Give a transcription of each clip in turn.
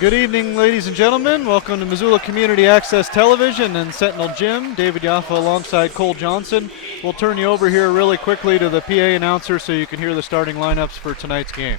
Good evening, ladies and gentlemen. Welcome to Missoula Community Access Television and Sentinel Gym. David Yaffa alongside Cole Johnson. We'll turn you over here really quickly to the PA announcer so you can hear the starting lineups for tonight's game.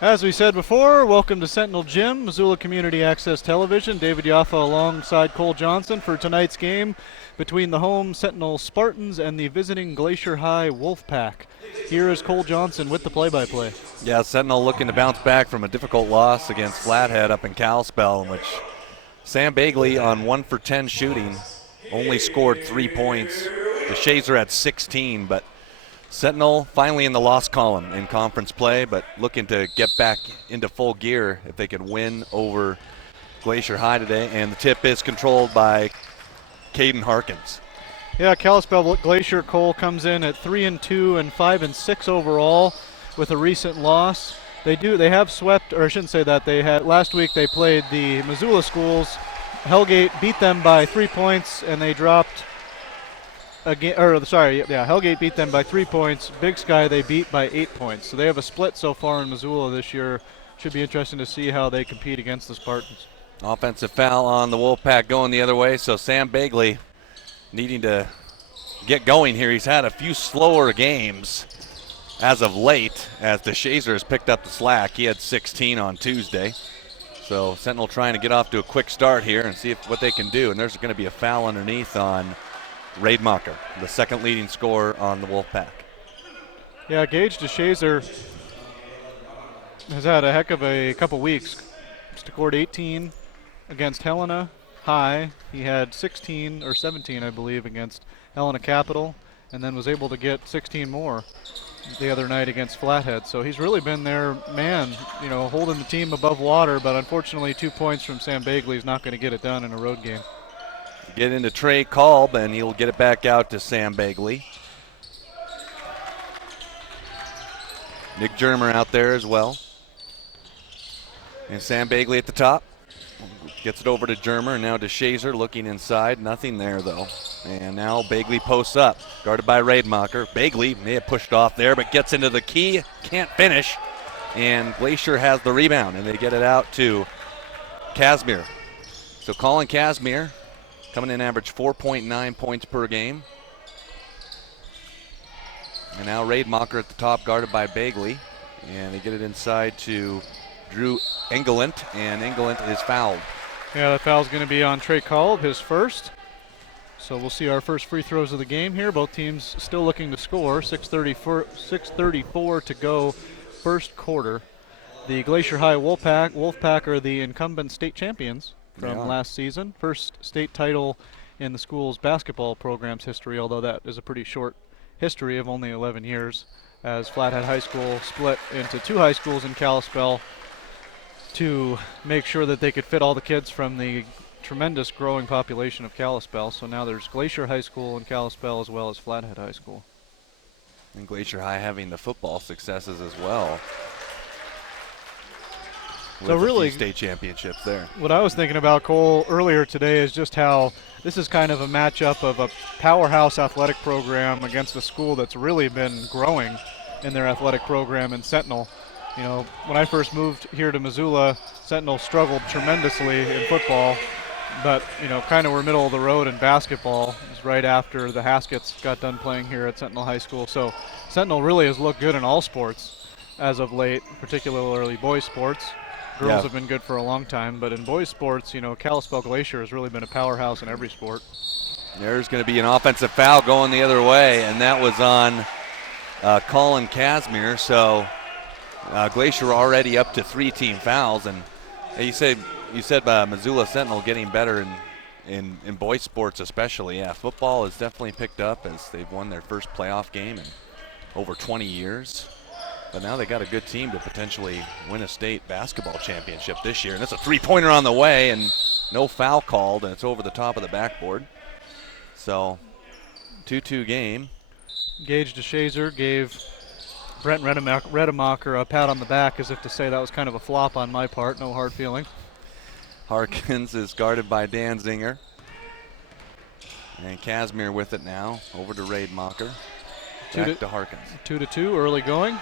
As we said before, welcome to Sentinel Gym, Missoula Community Access Television. David Yaffa alongside Cole Johnson for tonight's game between the home Sentinel Spartans and the visiting Glacier High Wolfpack. Here is Cole Johnson with the play-by-play. Yeah, Sentinel looking to bounce back from a difficult loss against Flathead up in Kalispell, in which Sam Bagley on 1 for 10 shooting only scored 3 points. The Shazer had 16, but Sentinel finally in the loss column in conference play, but looking to get back into full gear if they could win over Glacier High today. And the tip is controlled by Caden Harkins. Yeah, Kalispell Glacier Cole comes in at 3-2 and 5-6 overall with a recent loss. They have swept, or I shouldn't say that. They had last week they played the Missoula schools. Hellgate beat them by 3 points, and they dropped. Hellgate beat them by 3 points. Big Sky they beat by 8 points. So they have a split so far in Missoula this year. Should be interesting to see how they compete against the Spartans. Offensive foul on the Wolfpack going the other way, so Sam Bagley needing to get going here. He's had a few slower games as of late as the Shazer has picked up the slack. He had 16 on Tuesday. So Sentinel trying to get off to a quick start here and see what they can do. And there's going to be a foul underneath on Rademacher, the second leading scorer on the Wolfpack. Yeah, Gage DeShazer has had a heck of a couple weeks. Scored 18 against Helena High. He had 16 or 17, I believe, against Helena Capital, and then was able to get 16 more the other night against Flathead. So he's really been their man, holding the team above water, but unfortunately 2 points from Sam Bagley is not going to get it done in a road game. Get into Trey Kolb, and he'll get it back out to Sam Bagley. Nick Germer out there as well. And Sam Bagley at the top. Gets it over to Germer, and now to Shazer looking inside. Nothing there, though. And now Bagley posts up, guarded by Rademacher. Bagley may have pushed off there, but gets into the key, can't finish. And Glacier has the rebound, and they get it out to Casimir. So Colin Casimir coming in average 4.9 points per game. And now Rademacher at the top, guarded by Bagley. And they get it inside to Drew Engelent, and Engelent is fouled. Yeah, that foul's going to be on Trey Kolb, his first. So we'll see our first free throws of the game here. Both teams still looking to score. 6:34 to go, first quarter. The Glacier High Wolfpack are the incumbent state champions from last season. First state title in the school's basketball program's history, although that is a pretty short history of only 11 years, as Flathead High School split into two high schools in Kalispell to make sure that they could fit all the kids from the tremendous growing population of Kalispell. So now there's Glacier High School in Kalispell as well as Flathead High School. And Glacier High having the football successes as well. So really, a few state championships there. What I was thinking about, Cole, earlier today is just how this is kind of a matchup of a powerhouse athletic program against a school that's really been growing in their athletic program in Sentinel. You know, when I first moved here to Missoula, Sentinel struggled tremendously in football, but, you know, kind of were middle of the road in basketball. It was right after the Haskets got done playing here at Sentinel High School. So Sentinel really has looked good in all sports as of late, particularly boys sports. Girls have been good for a long time, but in boys sports, you know, Kalispell Glacier has really been a powerhouse in every sport. There's going to be an offensive foul going the other way, and that was on Colin Casimir. So Glacier already up to 3 team fouls, and you said Missoula Sentinel getting better in boys sports especially. Yeah, football has definitely picked up as they've won their first playoff game in over 20 years. But now they got a good team to potentially win a state basketball championship this year. And it's a 3-pointer on the way, and no foul called, and it's over the top of the backboard. So 2-2 game. Gage DeShazer gave Brent Redemacher a pat on the back as if to say that was kind of a flop on my part. No hard feeling. Harkins is guarded by Danzinger. And Casimir with it now. Over to Rademacher. Back to Harkins. 2-2, early going.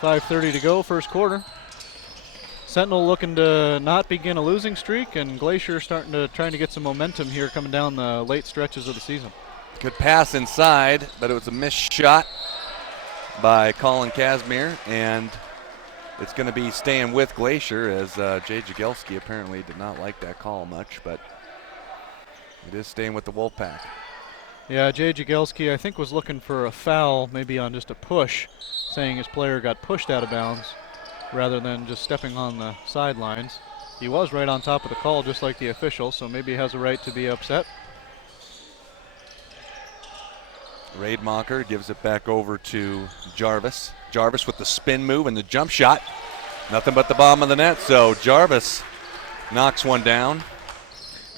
5:30 to go, first quarter. Sentinel looking to not begin a losing streak, and Glacier trying to get some momentum here coming down the late stretches of the season. Good pass inside, but it was a missed shot by Colin Casimir, and it's going to be staying with Glacier as Jay Jagielski apparently did not like that call much, but it is staying with the Wolfpack. Yeah, Jay Jagielski, I think, was looking for a foul, maybe on just a push, saying his player got pushed out of bounds rather than just stepping on the sidelines. He was right on top of the call, just like the official, so maybe he has a right to be upset. Rademacher gives it back over to Jarvis. Jarvis with the spin move and the jump shot. Nothing but the bottom of the net, so Jarvis knocks one down.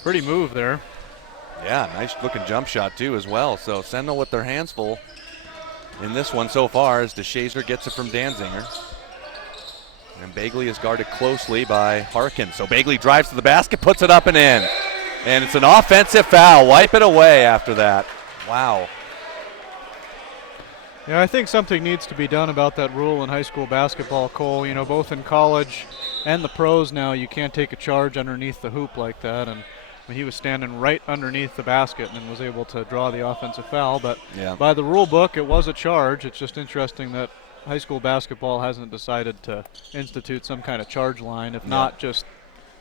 Pretty move there. Yeah, nice looking jump shot too as well. So Sentinel with their hands full in this one so far as DeShazer gets it from Danzinger. And Bagley is guarded closely by Harkins. So Bagley drives to the basket, puts it up and in. And it's an offensive foul. Wipe it away after that. Wow. Yeah, I think something needs to be done about that rule in high school basketball, Cole. You know, both in college and the pros now, you can't take a charge underneath the hoop like that. And he was standing right underneath the basket and was able to draw the offensive foul. But by the rule book, it was a charge. It's just interesting that high school basketball hasn't decided to institute some kind of charge line. If not, just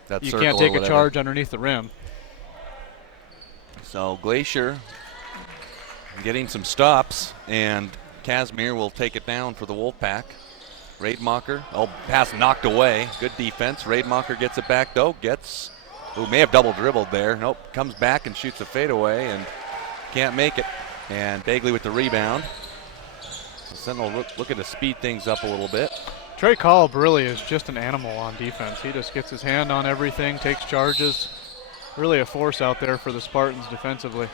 that you can't take a charge underneath the rim. So Glacier getting some stops, and Casimir will take it down for the Wolfpack. Rademacher, pass knocked away. Good defense. Rademacher gets it back though. May have double dribbled there. Nope, comes back and shoots a fadeaway and can't make it. And Bagley with the rebound. So Sentinel looking to speed things up a little bit. Trey Kolb really is just an animal on defense. He just gets his hand on everything, takes charges. Really a force out there for the Spartans defensively.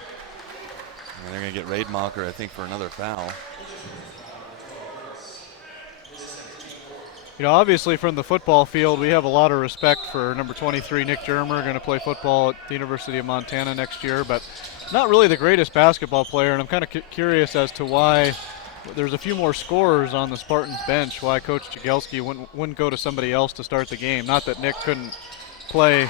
And they're going to get Rademacher, I think, for another foul. You know, obviously from the football field, we have a lot of respect for number 23, Nick Germer, going to play football at the University of Montana next year, but not really the greatest basketball player, and I'm kind of curious as to why there's a few more scorers on the Spartans bench, why Coach Jagielski wouldn't go to somebody else to start the game. Not that Nick couldn't play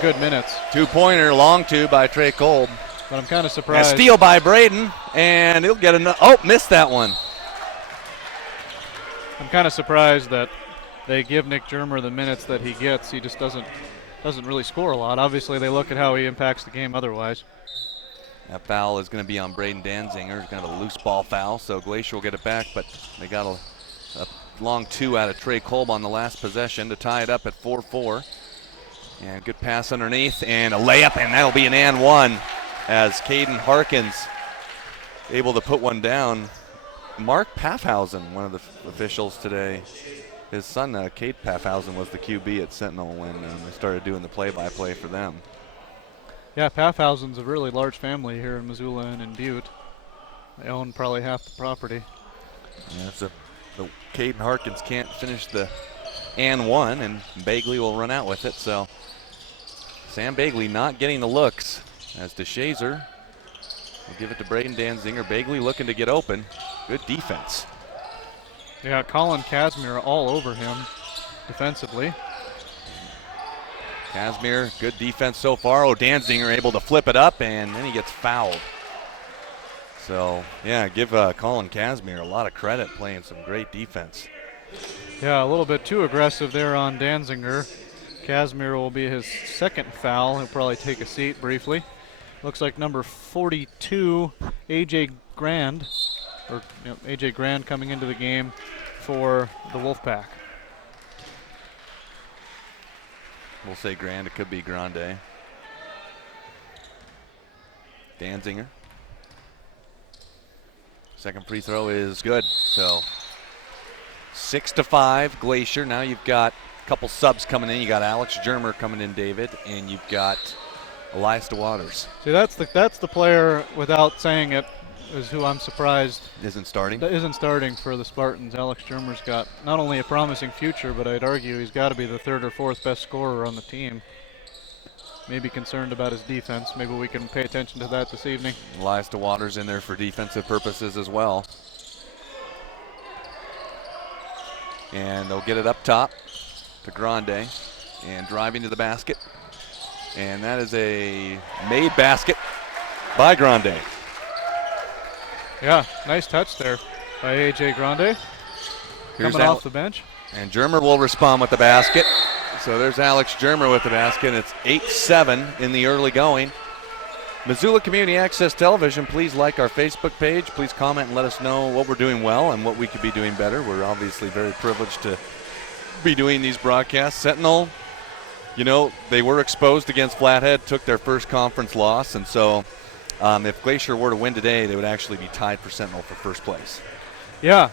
good minutes. Two-pointer, long two by Trey Kolb. But I'm kind of surprised. And a steal by Braden, and he'll get another. Missed that one. I'm kind of surprised that they give Nick Germer the minutes that he gets. He just doesn't really score a lot. Obviously, they look at how he impacts the game otherwise. That foul is going to be on Braden Danzinger. He's going to have a loose ball foul, so Glacier will get it back, but they got a long two out of Trey Kolb on the last possession to tie it up at 4-4. And good pass underneath, and a layup, and that'll be an and one as Caden Harkins able to put one down. Mark Paffhausen, one of the officials today, His son, Kate Paffhausen, was the QB at Sentinel when they started doing the play-by-play for them. Yeah, Paffhausen's a really large family here in Missoula and in Butte. They own probably half the property. Yeah, the Caden Harkins can't finish the and one, and Bagley will run out with it. So Sam Bagley not getting the looks as DeShazer will give it to Braden Danzinger. Bagley looking to get open. Good defense. Yeah, Colin Casimir all over him defensively. Casimir, good defense so far. Oh, Danzinger able to flip it up, and then he gets fouled. So, yeah, give Colin Casimir a lot of credit playing some great defense. Yeah, a little bit too aggressive there on Danzinger. Casimir will be his second foul. He'll probably take a seat briefly. Looks like number 42, A.J. Grand, A.J. Grand coming into the game for the Wolfpack. We'll say Grand, it could be Grande. Danzinger. Second free throw is good. So 6-5 Glacier. Now you've got a couple subs coming in. You got Alex Germer coming in, David, and you've got Elias DeWaters. See, that's the player, without saying it, is who I'm surprised isn't starting for the Spartans. Alex Germer's got not only a promising future, but I'd argue he's got to be the third or fourth best scorer on the team. Maybe concerned about his defense. Maybe we can pay attention to that this evening. Elias DeWaters in there for defensive purposes as well. And they'll get it up top to Grande and driving to the basket. And that is a made basket by Grande. Yeah, nice touch there by A.J. Grande. Coming off the bench. And Germer will respond with the basket. So there's Alex Germer with the basket. It's 8-7 in the early going. Missoula Community Access Television, please like our Facebook page. Please comment and let us know what we're doing well and what we could be doing better. We're obviously very privileged to be doing these broadcasts. Sentinel, you know, they were exposed against Flathead, took their first conference loss, and so if Glacier were to win today, they would actually be tied for Sentinel for first place. Yeah,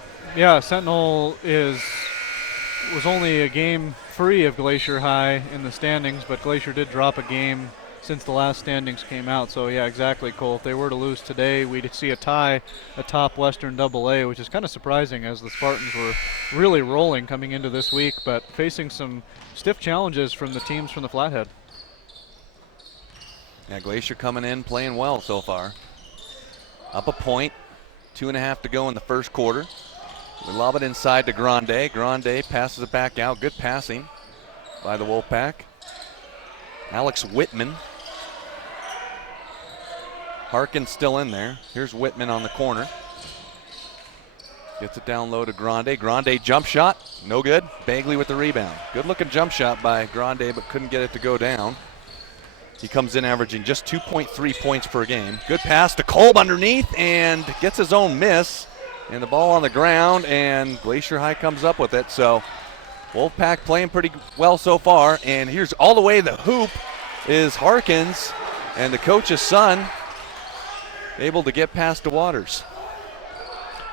Sentinel was only a game free of Glacier High in the standings, but Glacier did drop a game since the last standings came out. So yeah, exactly, Cole. If they were to lose today, we'd see a tie atop Western AA, which is kind of surprising as the Spartans were really rolling coming into this week, but facing some stiff challenges from the teams from the Flathead. Yeah, Glacier coming in, playing well so far. Up a point, 2.5 to go in the first quarter. We lob it inside to Grande. Grande passes it back out. Good passing by the Wolfpack. Alex Whitman. Harkins still in there. Here's Whitman on the corner. Gets it down low to Grande. Grande jump shot, no good. Bagley with the rebound. Good looking jump shot by Grande, but couldn't get it to go down. He comes in averaging just 2.3 points per game. Good pass to Kolb underneath and gets his own miss. And the ball on the ground, and Glacier High comes up with it. So Wolfpack playing pretty well so far. And here's all the way the hoop is Harkins, and the coach's son able to get past the Waters.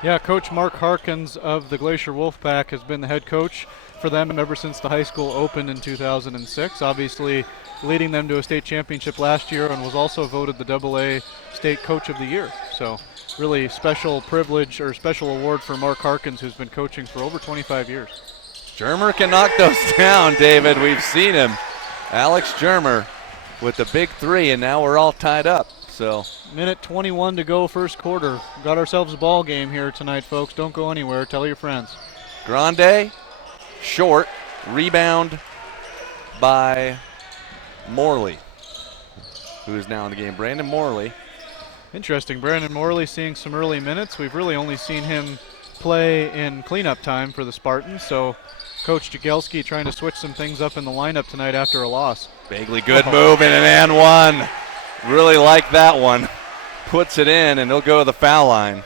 Yeah, Coach Mark Harkins of the Glacier Wolfpack has been the head coach for them ever since the high school opened in 2006. Obviously leading them to a state championship last year, and was also voted the AA State Coach of the Year. So really special privilege or special award for Mark Harkins, who's been coaching for over 25 years. Germer can knock those down, David. We've seen him. Alex Germer with the big three, and now we're all tied up. So minute 21 to go, first quarter. Got ourselves a ball game here tonight, folks. Don't go anywhere. Tell your friends. Grande, short, rebound by Morley, who is now in the game. Brandon Morley. Interesting. Brandon Morley seeing some early minutes. We've really only seen him play in cleanup time for the Spartans, so Coach Jagelski trying to switch some things up in the lineup tonight after a loss. Bagley, good move in an and one. Really like that one. Puts it in, and he'll go to the foul line.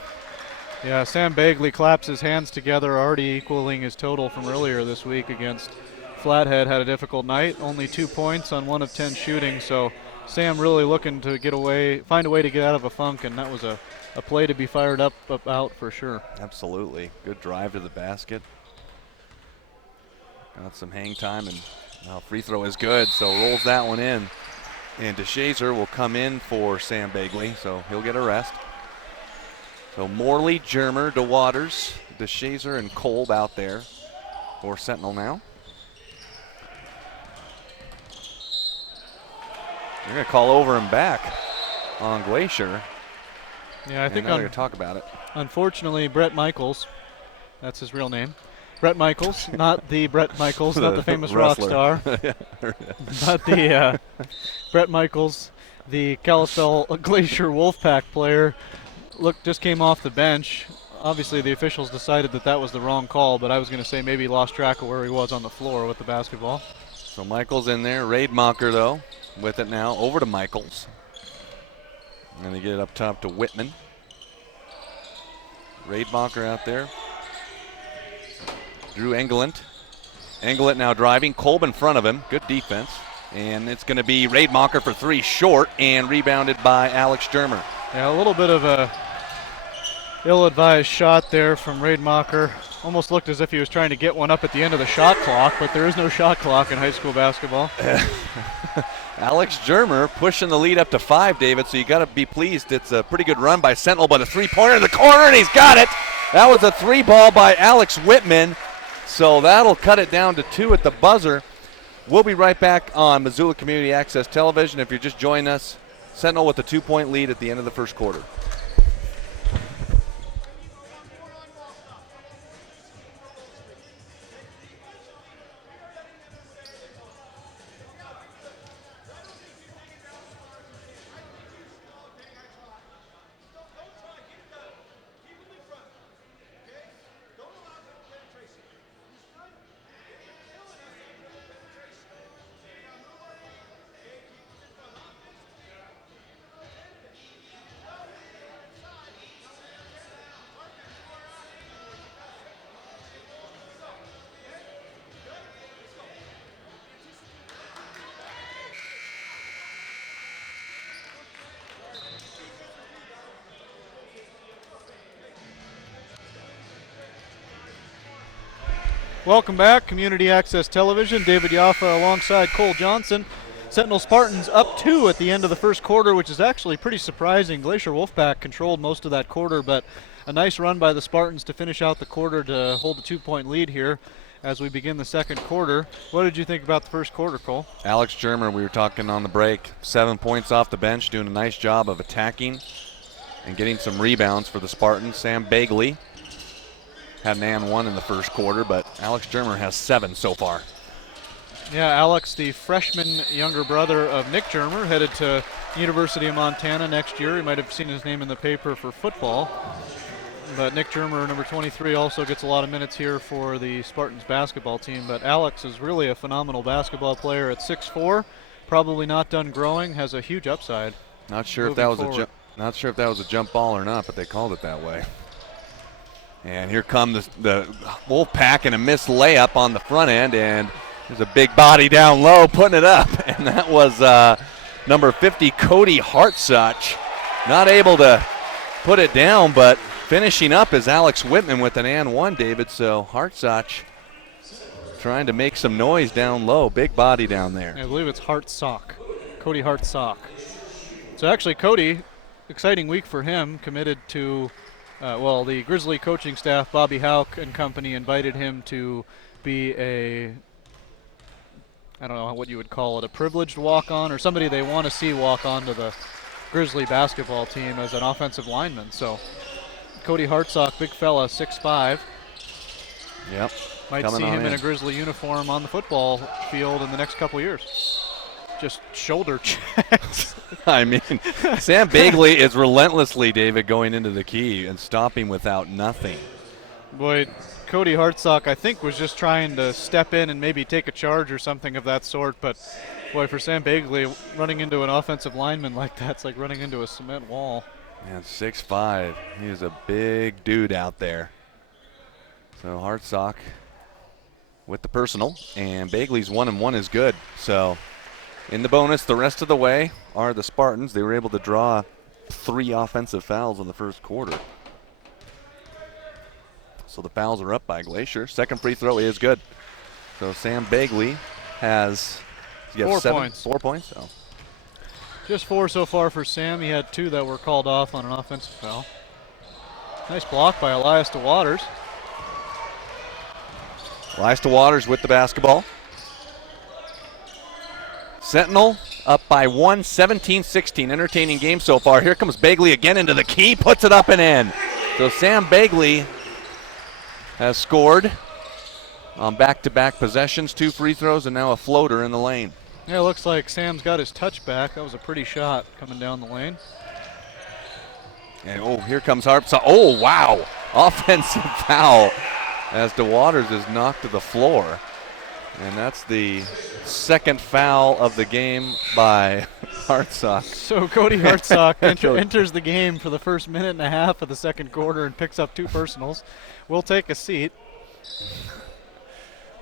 Yeah, Sam Bagley claps his hands together, already equaling his total from earlier this week against Flathead. Had a difficult night, only 2 points on 1 of 10 shooting, so Sam really looking to find a way to get out of a funk, and that was a play to be fired up about for sure. Absolutely. Good drive to the basket. Got some hang time, and free throw is good, so rolls that one in. And DeShazer will come in for Sam Bagley, so he'll get a rest. So Morley, Germer, DeWaters, DeShazer, and Kolb out there for Sentinel now. They're going to call over and back on Glacier. Yeah, I think they're going to talk about it. Unfortunately, Brett Michaels, that's his real name. Brett Michaels, not the Brett Michaels, not the famous rock star. Not the Brett Michaels, the Kalispell Glacier Wolfpack player. Look, just came off the bench. Obviously, the officials decided that was the wrong call, but I was going to say maybe he lost track of where he was on the floor with the basketball. So Michaels in there. Raidmacher, though, with it now. Over to Michaels. And they get it up top to Whitman. Raidmacher out there. Drew Engelant. Engelant now driving. Kolb in front of him. Good defense. And it's going to be Raidmacher for three, short, and rebounded by Alex Germer. Yeah, a little bit of a ill-advised shot there from Raidmacher. Almost looked as if he was trying to get one up at the end of the shot clock, but there is no shot clock in high school basketball. Alex Germer pushing the lead up to 5, David, so you got to be pleased. It's a pretty good run by Sentinel, but a three-pointer in the corner, and he's got it. That was a three ball by Alex Whitman, so that'll cut it down to 2 at the buzzer. We'll be right back on Missoula Community Access Television. If you're just joining us, Sentinel with a 2-point lead at the end of the first quarter. Welcome back, Community Access Television. David Yaffa alongside Cole Johnson. Sentinel Spartans up 2 at the end of the first quarter, which is actually pretty surprising. Glacier Wolfpack controlled most of that quarter, but a nice run by the Spartans to finish out the quarter to hold a 2-point lead here as we begin the second quarter. What did you think about the first quarter, Cole? Alex Germer, we were talking on the break, 7 points off the bench, doing a nice job of attacking and getting some rebounds for the Spartans. Sam Bagley had an and 1 in the first quarter, but Alex Germer has 7 so far. Yeah, Alex, the freshman younger brother of Nick Germer, headed to University of Montana next year. You might have seen his name in the paper for football. But Nick Germer, number 23, also gets a lot of minutes here for the Spartans basketball team. But Alex is really a phenomenal basketball player at 6'4", probably not done growing, has a huge upside. Not sure if that was a jump ball or not, but they called it that way. And here come the Wolfpack, and a missed layup on the front end, and there's a big body down low putting it up, and that was number 50, Cody Hartsuch. Not able to put it down, but finishing up is Alex Whitman with an and 1, David. So Hartsuch trying to make some noise down low. Big body down there. I believe it's Hartsock, Cody Hartsock. So actually, Cody, exciting week for him, committed to the Grizzly coaching staff, Bobby Houck and company, invited him to be I don't know what you would call it, a privileged walk-on, or somebody they want to see walk on to the Grizzly basketball team as an offensive lineman. So Cody Hartsock, big fella, 6'5". Yep. Might see him in a Grizzly uniform on the football field in the next couple years. Just shoulder checks. I mean, Sam Bagley is relentlessly, David, going into the key and stopping without nothing. Boy, Cody Hartsock, I think, was just trying to step in and maybe take a charge or something of that sort. But, boy, for Sam Bagley, running into an offensive lineman like that, it's like running into a cement wall. Man, 6'5". He is a big dude out there. So Hartsock with the personal, and Bagley's 1 and 1 is good. So in the bonus the rest of the way are the Spartans. They were able to draw 3 offensive fouls in the first quarter. So the fouls are up by Glacier. Second free throw is good. So Sam Bagley has 4 points. 4 points. Oh. Just 4 so far for Sam. He had 2 that were called off on an offensive foul. Nice block by Elias DeWaters. Elias DeWaters with the basketball. Sentinel up by 1, 17-16. Entertaining game so far. Here comes Bagley again into the key, puts it up and in. So Sam Bagley has scored on back-to-back possessions, 2 free throws, and now a floater in the lane. Yeah, it looks like Sam's got his touch back. That was a pretty shot coming down the lane. And here comes Harps. Oh, wow. Offensive foul as DeWaters is knocked to the floor. And that's the second foul of the game by Hartsock. So Cody Hartsock enters the game for the first minute and a half of the second quarter and picks up 2 personals. We'll take a seat.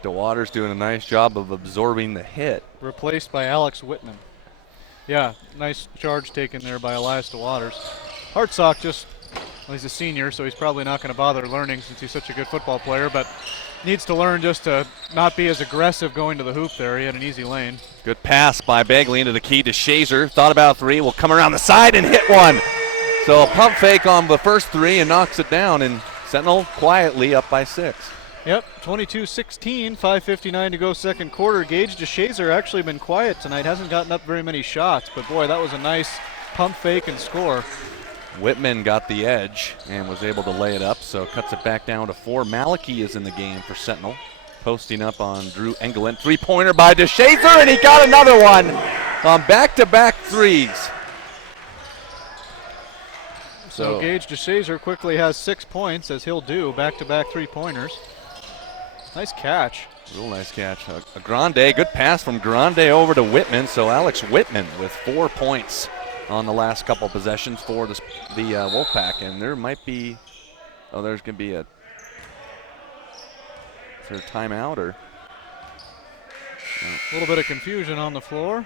DeWaters doing a nice job of absorbing the hit. Replaced by Alex Whitman. Yeah, nice charge taken there by Elias DeWaters. Hartsock well, he's a senior, so he's probably not going to bother learning since he's such a good football player, but needs to learn just to not be as aggressive going to the hoop there. He had an easy lane. Good pass by Bagley into the key to Shazer. Thought about 3, will come around the side and hit one. So a pump fake on the first 3 and knocks it down, and Sentinel quietly up by 6. Yep, 22-16, 5:59 to go second quarter. Gage DeShazer actually been quiet tonight, hasn't gotten up very many shots, but boy, that was a nice pump fake and score. Whitman got the edge and was able to lay it up, so cuts it back down to 4. Malachy is in the game for Sentinel, posting up on Drew Engelland. 3-pointer by DeShazer, and he got another one on back-to-back 3s. So Gage DeShazer quickly has 6 points, as he'll do, back-to-back 3-pointers. Nice catch. Real nice catch. A Grande, good pass from Grande over to Whitman. So Alex Whitman with 4 points on the last couple possessions for the Wolfpack. And there might be, there's going to be is there a timeout or? A little bit of confusion on the floor.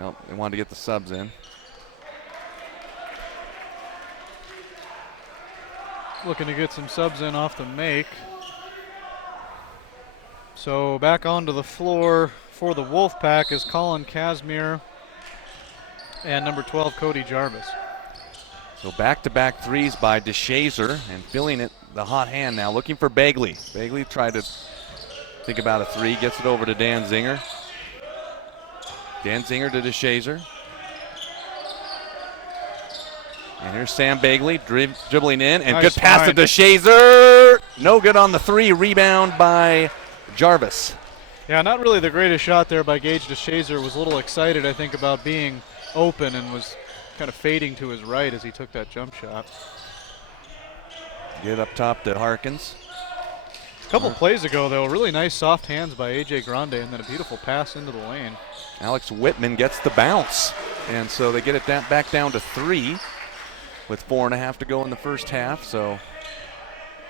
Nope, they wanted to get the subs in. Looking to get some subs in off the make. So back onto the floor for the Wolfpack is Colin Casimir and number 12, Cody Jarvis. So back-to-back 3s by DeShazer and feeling it, the hot hand now, looking for Bagley. Bagley tried to think about a 3, gets it over to Dan Zinger. Dan Zinger to DeShazer. And here's Sam Bagley dribbling in, and nice good pass find. to DeShazer. No good on the 3, rebound by Jarvis. Yeah, not really the greatest shot there by Gage DeShazer. Was a little excited, I think, about being open and was kind of fading to his right as he took that jump shot. Get up top to Harkins. A couple plays ago, though, really nice soft hands by A.J. Grande and then a beautiful pass into the lane. Alex Whitman gets the bounce, and so they get it back down to 3 with 4.5 to go in the first half. So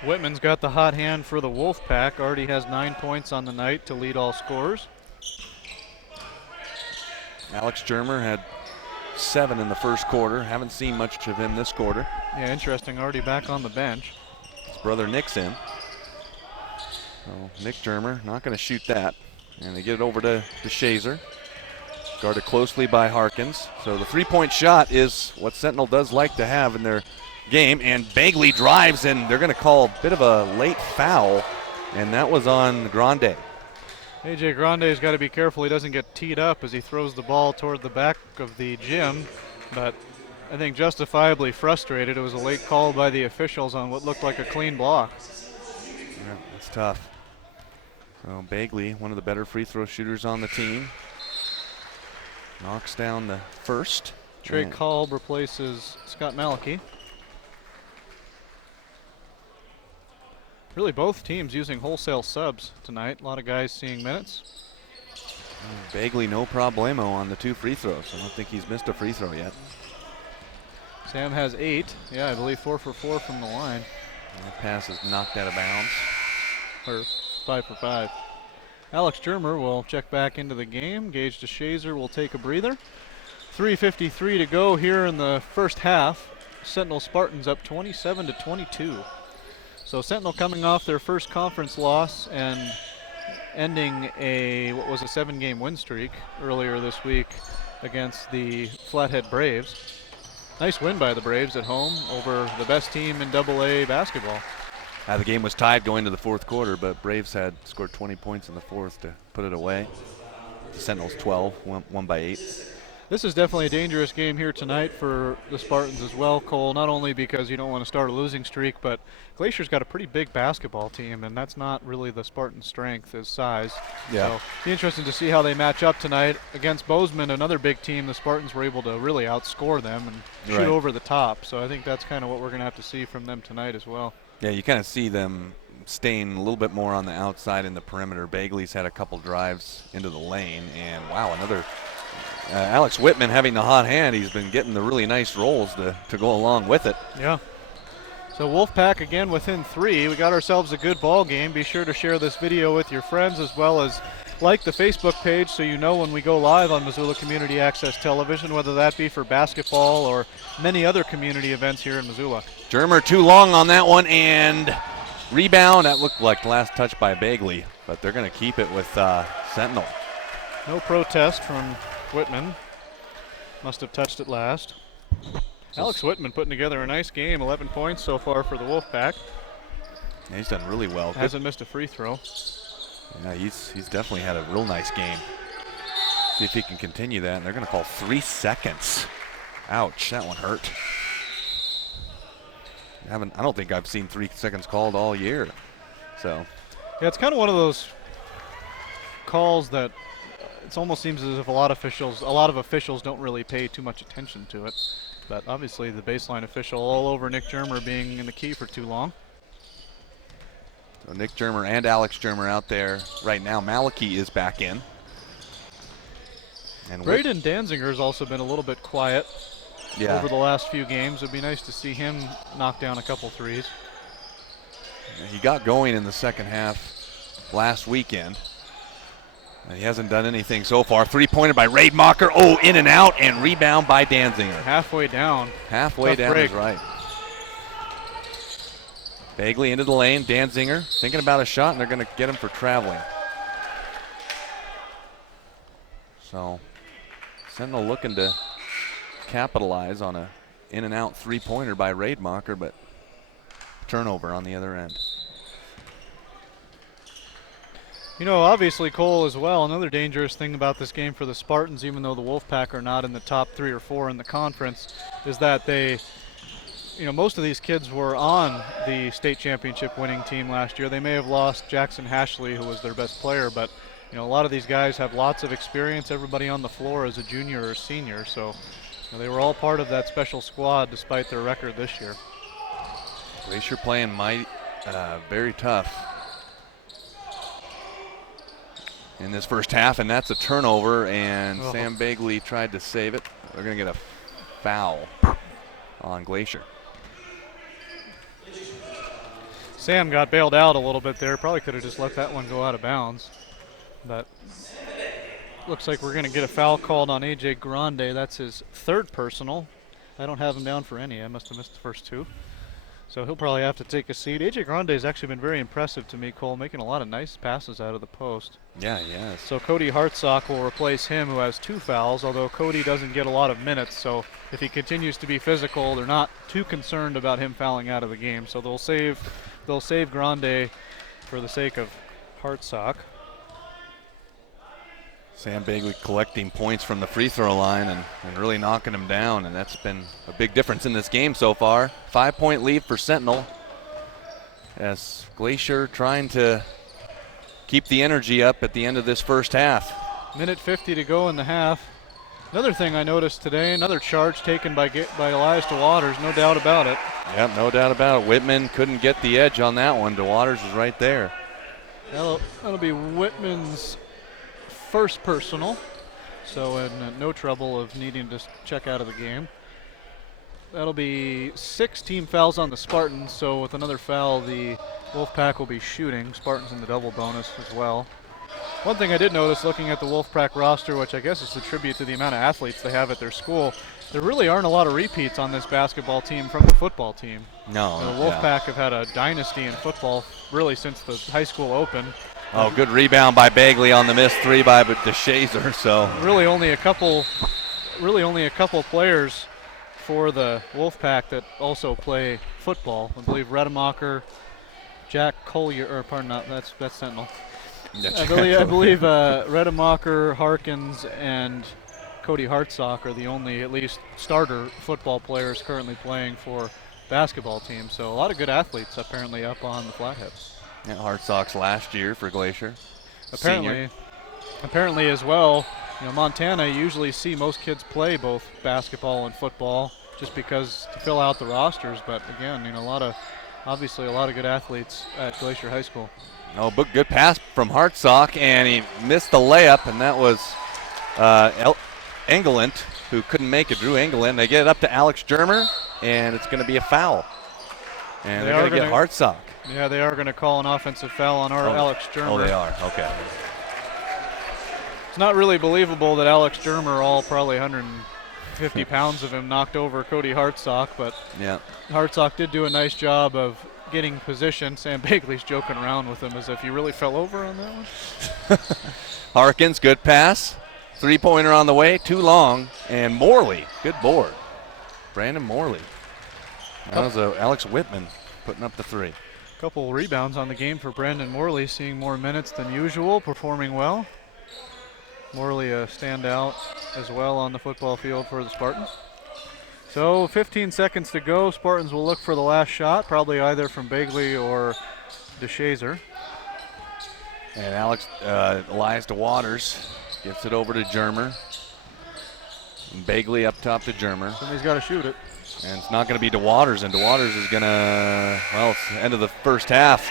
Whitman's got the hot hand for the Wolfpack. Already has 9 points on the night to lead all scorers. Alex Germer had 7 in the first quarter. Haven't seen much of him this quarter. Yeah, interesting. Already back on the bench. His brother Nick's in. So Nick Germer not going to shoot that. And they get it over to DeShazer. Guarded closely by Harkins. So the 3-point shot is what Sentinel does like to have in their game. And Bagley drives, and they're going to call a bit of a late foul. And that was on Grande. A.J. Grande's got to be careful he doesn't get teed up as he throws the ball toward the back of the gym. But I think justifiably frustrated. It was a late call by the officials on what looked like a clean block. Yeah, that's tough. So Bagley, one of the better free throw shooters on the team, knocks down the first. Trey Kolb replaces Scott Malachy. Really both teams using wholesale subs tonight. A lot of guys seeing minutes. Bagley no problemo on the 2 free throws. I don't think he's missed a free throw yet. Sam has 8. Yeah, I believe 4 for 4 from the line. And that pass is knocked out of bounds. Or 5 for 5. Alex Germer will check back into the game. Gage DeShazer will take a breather. 3:53 to go here in the first half. Sentinel Spartans up 27-22. So Sentinel coming off their first conference loss and ending what was a 7-game win streak earlier this week against the Flathead Braves. Nice win by the Braves at home over the best team in AA basketball. The game was tied going to the fourth quarter, but Braves had scored 20 points in the fourth to put it away. The Sentinels 12, won by 8. This is definitely a dangerous game here tonight for the Spartans as well, Cole, not only because you don't want to start a losing streak, but Glacier's got a pretty big basketball team, and that's not really the Spartans' strength is size. Yeah. So it'll be interesting to see how they match up tonight. Against Bozeman, another big team, the Spartans were able to really outscore them and shoot over the top. So I think that's kind of what we're going to have to see from them tonight as well. Yeah, you kind of see them staying a little bit more on the outside in the perimeter. Bagley's had a couple drives into the lane, and wow, another Alex Whitman having the hot hand. He's been getting the really nice rolls to go along with it. Yeah. So Wolfpack again within 3. We got ourselves a good ball game. Be sure to share this video with your friends as well as like the Facebook page so you know when we go live on Missoula Community Access Television, whether that be for basketball or many other community events here in Missoula. Germer too long on that one, and rebound. That looked like the last touch by Bagley, but they're going to keep it with Sentinel. No protest from Whitman. Must have touched it last. Alex Whitman putting together a nice game, 11 points so far for the Wolfpack. Yeah, he's done really well. Hasn't missed a free throw. Yeah, he's definitely had a real nice game. See if he can continue that, and they're going to call 3 seconds. Ouch, that one hurt. I don't think I've seen 3 seconds called all year. So. Yeah, it's kind of one of those calls that it almost seems as if a lot of officials don't really pay too much attention to it. But obviously the baseline official all over Nick Germer being in the key for too long. So Nick Germer and Alex Germer out there right now. Malachi is back in. And Braden Danzinger's also been a little bit quiet over the last few games. It'd be nice to see him knock down a couple threes. He got going in the second half last weekend. And he hasn't done anything so far. 3-pointer by Rademacher. Oh, in and out, and rebound by Danzinger. Halfway down. Halfway Tough down break. is right. Bagley into the lane. Danzinger thinking about a shot, and they're going to get him for traveling. So Sentinel looking to capitalize on a in and out 3-pointer by Rademacher, but turnover on the other end. You know, obviously, Cole, as well, another dangerous thing about this game for the Spartans, even though the Wolfpack are not in the top 3 or 4 in the conference, is that most of these kids were on the state championship winning team last year. They may have lost Jackson Hashley, who was their best player, but, a lot of these guys have lots of experience. Everybody on the floor is a junior or senior, so they were all part of that special squad despite their record this year. Glacier playing very tough in this first half, and that's a turnover, and Sam Bagley tried to save it. They're going to get a foul on Glacier. Sam got bailed out a little bit there. Probably could have just let that one go out of bounds. But looks like we're going to get a foul called on AJ Grande. That's his 3rd personal. I don't have him down for any. I must have missed the first 2. So he'll probably have to take a seat. AJ Grande has actually been very impressive to me, Cole, making a lot of nice passes out of the post. Yeah, he has. So Cody Hartsock will replace him, who has 2 fouls, although Cody doesn't get a lot of minutes. So if he continues to be physical, they're not too concerned about him fouling out of the game. So they'll save Grande for the sake of Hartsock. Sam Bagley collecting points from the free throw line and really knocking him down, and that's been a big difference in this game so far. 5-point lead for Sentinel, as Glacier trying to keep the energy up at the end of this first half. Minute 50 to go in the half. Another thing I noticed today, another charge taken by Elias DeWaters, no doubt about it. Yep, no doubt about it. Whitman couldn't get the edge on that one. DeWaters is right there. That'll be Whitman's 1st personal, so in no trouble of needing to check out of the game. That'll be 6 team fouls on the Spartans, so with another foul the Wolfpack will be shooting. Spartans in the double bonus as well. One thing I did notice looking at the Wolfpack roster, which I guess is a tribute to the amount of athletes they have at their school, there really aren't a lot of repeats on this basketball team from the football team. No. The Wolfpack have had a dynasty in football really since the high school open. Oh, good rebound by Bagley on the missed three by DeShazer. So really only a couple players for the Wolfpack that also play football. I believe Redemacher, Jack Collier, or pardon, not that's Sentinel. I believe Redemacher, Harkins, and Cody Hartsock are the only, at least, starter football players currently playing for basketball teams. So a lot of good athletes apparently up on the Flathead. Yeah, Hartsock's last year for Glacier. Apparently as well, Montana, you usually see most kids play both basketball and football just because to fill out the rosters. But again, obviously a lot of good athletes at Glacier High School. Oh, but good pass from Hartsock, and he missed the layup, and that was Engelent, who couldn't make it. Drew Engelent. They get it up to Alex Germer, and it's going to be a foul. And they're going to get Hartsock. Yeah, they are going to call an offensive foul on Alex Germer. Oh, they are. Okay. It's not really believable that Alex Germer, all probably 150 pounds of him, knocked over Cody Hartsock, but yeah, Hartsock did do a nice job of getting position. Sam Bagley's joking around with him as if he really fell over on that one. Harkins, good pass. Three-pointer on the way, too long. And Morley, good board. Brandon Morley. That was Alex Whitman putting up the three. Couple rebounds on the game for Brandon Morley, seeing more minutes than usual, performing well. Morley a standout as well on the football field for the Spartans. So 15 seconds to go. Spartans will look for the last shot, probably either from Bagley or DeShazer. And Elias DeWaters gets it over to Germer. And Bagley up top to Germer. Somebody's got to shoot it. And it's not going to be DeWaters, and DeWaters is going to, it's the end of the first half.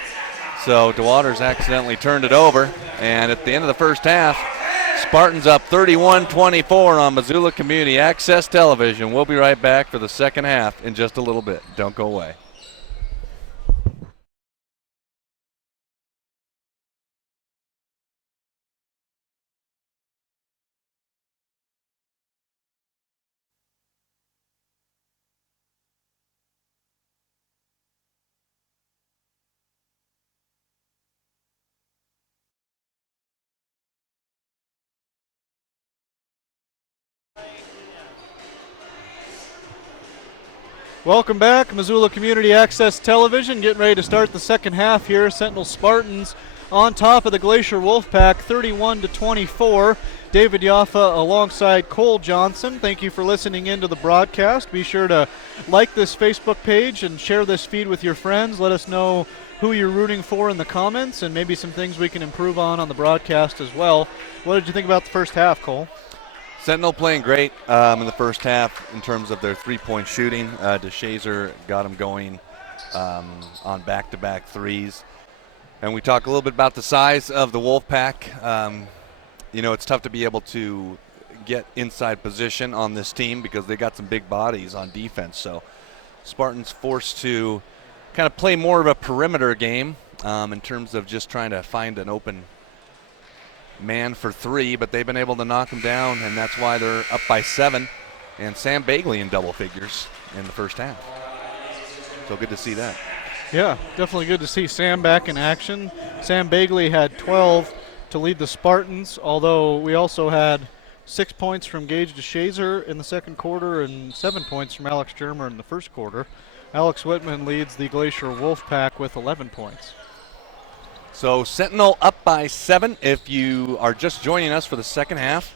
So DeWaters accidentally turned it over, and at the end of the first half, Spartans up 31-24 on Missoula Community Access Television. We'll be right back for the second half in just a little bit. Don't go away. Welcome back, Missoula Community Access Television, getting ready to start the second half here. Sentinel Spartans on top of the Glacier Wolfpack, 31-24. David Yaffa alongside Cole Johnson. Thank you for listening into the broadcast. Be sure to like this Facebook page and share this feed with your friends. Let us know who you're rooting for in the comments and maybe some things we can improve on the broadcast as well. What did you think about the first half, Cole? Sentinel playing great in the first half in terms of their three-point shooting. DeShazer got them going on back-to-back threes. And we talk a little bit about the size of the Wolfpack. It's tough to be able to get inside position on this team because they got some big bodies on defense. So Spartans forced to kind of play more of a perimeter game in terms of just trying to find an open man for three, but they've been able to knock them down, and that's why they're up by 7. And Sam Bagley in double figures in the first half. So good to see that. Yeah, definitely good to see Sam back in action. Sam Bagley had 12 to lead the Spartans, although we also had 6 points from Gage DeShazer in the second quarter and 7 points from Alex Germer in the first quarter. Alex Whitman leads the Glacier Wolfpack with 11 points. So Sentinel up by 7 if you are just joining us for the second half.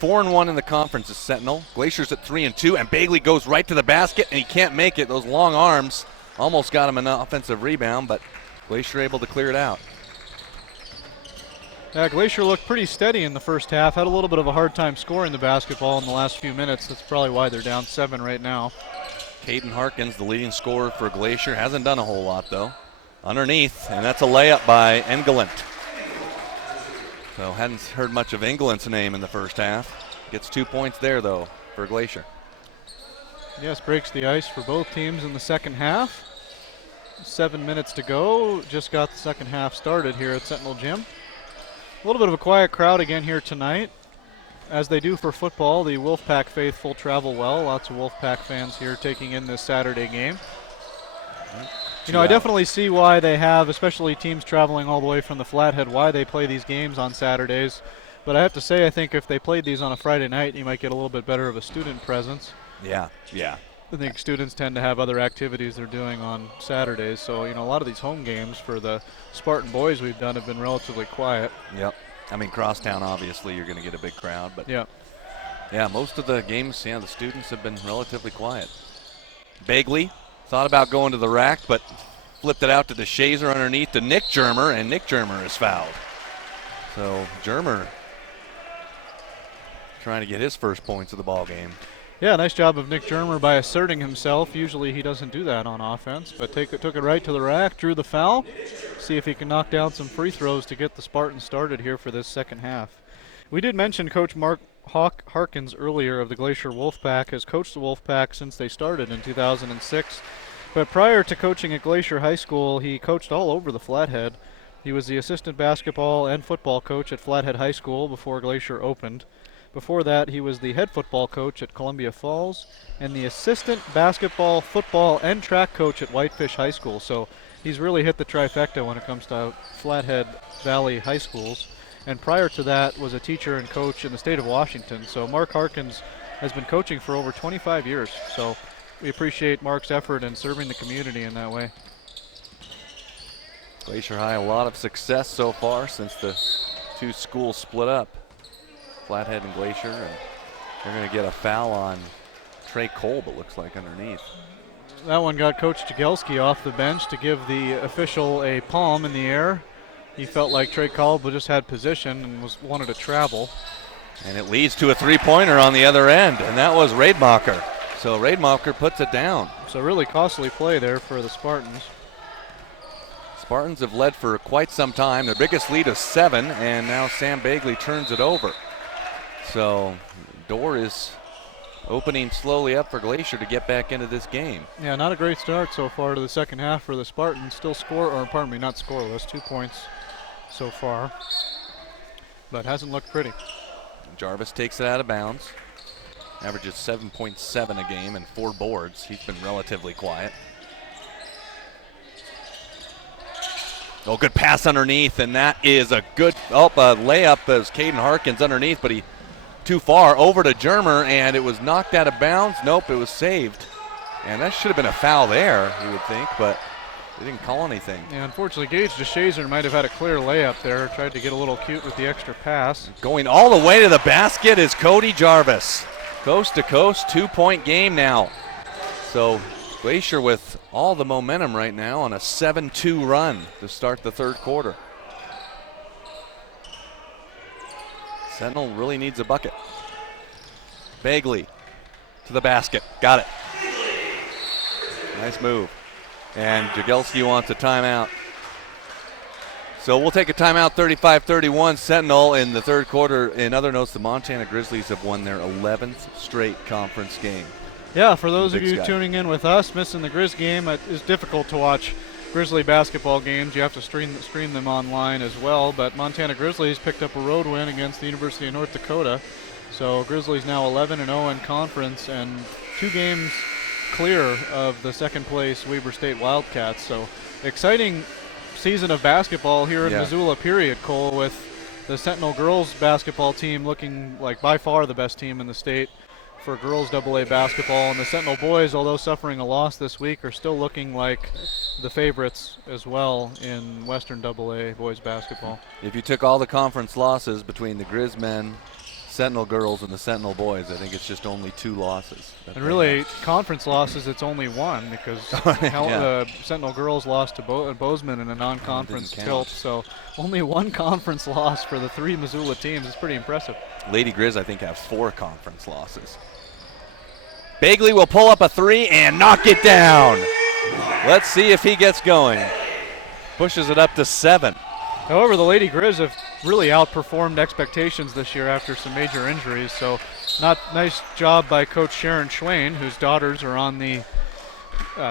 4-1 in the conference is Sentinel. Glacier's at 3-2, and Bagley goes right to the basket, and he can't make it. Those long arms almost got him an offensive rebound, but Glacier able to clear it out. Yeah, Glacier looked pretty steady in the first half. Had a little bit of a hard time scoring the basketball in the last few minutes. That's probably why they're down 7 right now. Caden Harkins, the leading scorer for Glacier, hasn't done a whole lot, though. Underneath, and that's a layup by Engelent. So hadn't heard much of Engelent's name in the first half. Gets 2 points there, though, for Glacier. Yes, breaks the ice for both teams in the second half. 7 minutes to go. Just got the second half started here at Sentinel Gym. A little bit of a quiet crowd again here tonight. As they do for football, the Wolfpack faithful travel well. Lots of Wolfpack fans here taking in this Saturday game. You know, I definitely see why they have, especially teams traveling all the way from the Flathead, why they play these games on Saturdays. But I have to say, I think if they played these on a Friday night, you might get a little bit better of a student presence. Yeah. I think students tend to have other activities they're doing on Saturdays. So, you know, a lot of these home games for the Spartan boys we've done have been relatively quiet. Yep. I mean, Crosstown, obviously, you're going to get a big crowd. But yeah, most of the games, the students have been relatively quiet. Bagley thought about going to the rack, but flipped it out to DeShazer underneath to Nick Germer, and Nick Germer is fouled. So Germer trying to get his first points of the ball game. Yeah, nice job of Nick Germer by asserting himself. Usually he doesn't do that on offense, but took it right to the rack, drew the foul. See if he can knock down some free throws to get the Spartans started here for this second half. We did mention Coach Mark Harkins earlier of the Glacier Wolfpack has coached the Wolfpack since they started in 2006. But prior to coaching at Glacier High School, he coached all over the Flathead. He was the assistant basketball and football coach at Flathead High School before Glacier opened. Before that, he was the head football coach at Columbia Falls and the assistant basketball, football, and track coach at Whitefish High School. So he's really hit the trifecta when it comes to Flathead Valley high schools. And prior to that was a teacher and coach in the state of Washington. So Mark Harkins has been coaching for over 25 years. So we appreciate Mark's effort in serving the community in that way. Glacier High, a lot of success so far since the two schools split up. Flathead and Glacier, and they're going to get a foul on Trey Kolb, it looks like, underneath. That one got Coach Jagelski off the bench to give the official a palm in the air. He felt like Trey Kolb just had position and wanted to travel. And it leads to a three-pointer on the other end, and that was Rademacher. So Rademacher puts it down. So really costly play there for the Spartans. Spartans have led for quite some time. Their biggest lead is 7, and now Sam Bagley turns it over. So door is opening slowly up for Glacier to get back into this game. Yeah, not a great start so far to the second half for the Spartans. Still not scoreless, 2 points so far, but hasn't looked pretty. Jarvis takes it out of bounds. Averages 7.7 a game and 4 boards. He's been relatively quiet. Oh, good pass underneath, and that is a good layup as Caden Harkins underneath, but he too far over to Germer, and it was knocked out of bounds. Nope, it was saved. And that should have been a foul there, you would think, but they didn't call anything. Yeah, unfortunately, Gage DeShazer might have had a clear layup there. Tried to get a little cute with the extra pass. Going all the way to the basket is Cody Jarvis. Coast to coast, 2-point game now. So Glacier with all the momentum right now on a 7-2 run to start the third quarter. Sentinel really needs a bucket. Bagley to the basket. Got it. Nice move. And Jagelski wants a timeout. So we'll take a timeout, 35-31 Sentinel in the third quarter. In other notes, the Montana Grizzlies have won their 11th straight conference game. Yeah, for those of you tuning in with us, missing the Grizz game, it is difficult to watch Grizzly basketball games. You have to stream them online as well, but Montana Grizzlies picked up a road win against the University of North Dakota. So Grizzlies now 11-0 in conference and 2 games clear of the second place Weber State Wildcats. So exciting season of basketball here in Missoula, period, Cole, with the Sentinel girls basketball team looking like by far the best team in the state for girls AA basketball, and the Sentinel boys, although suffering a loss this week, are still looking like the favorites as well in Western AA boys basketball. If you took all the conference losses between the Grizz men, Sentinel girls, and the Sentinel boys, I think it's just only 2 losses. And really, conference losses, it's only 1 because the Sentinel girls lost to Bozeman in a non-conference tilt. So only 1 conference loss for the 3 Missoula teams is pretty impressive. Lady Grizz, I think, have 4 conference losses. Bagley will pull up a 3 and knock it down. Let's see if he gets going. Pushes it up to 7. However, the Lady Grizz have really outperformed expectations this year after some major injuries. So nice job by Coach Sharon Schwain, whose daughters are on the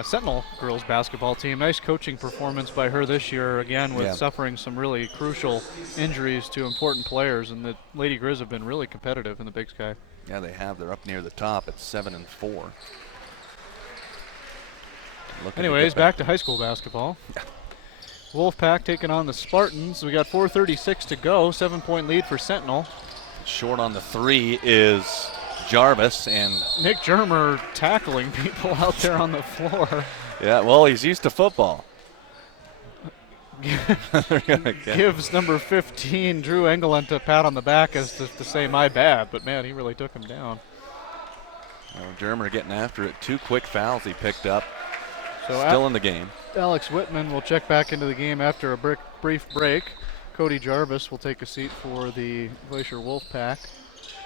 Sentinel girls basketball team. Nice coaching performance by her this year, again, with suffering some really crucial injuries to important players. And the Lady Grizz have been really competitive in the Big Sky. Yeah, they have. They're up near the top at 7-4. Anyways, back to high school basketball. Wolfpack taking on the Spartans. We got 4:36 to go. 7-point lead for Sentinel. Short on the three is Jarvis, and Nick Germer tackling people out there on the floor. yeah, well, he's used to football. Gives number 15, Drew Engelent, a pat on the back as to say, my bad. But, man, he really took him down. Well, Germer getting after it. 2 quick fouls he picked up. So Still in the game. Alex Whitman will check back into the game after a brief break. Cody Jarvis will take a seat for the Glacier Wolfpack.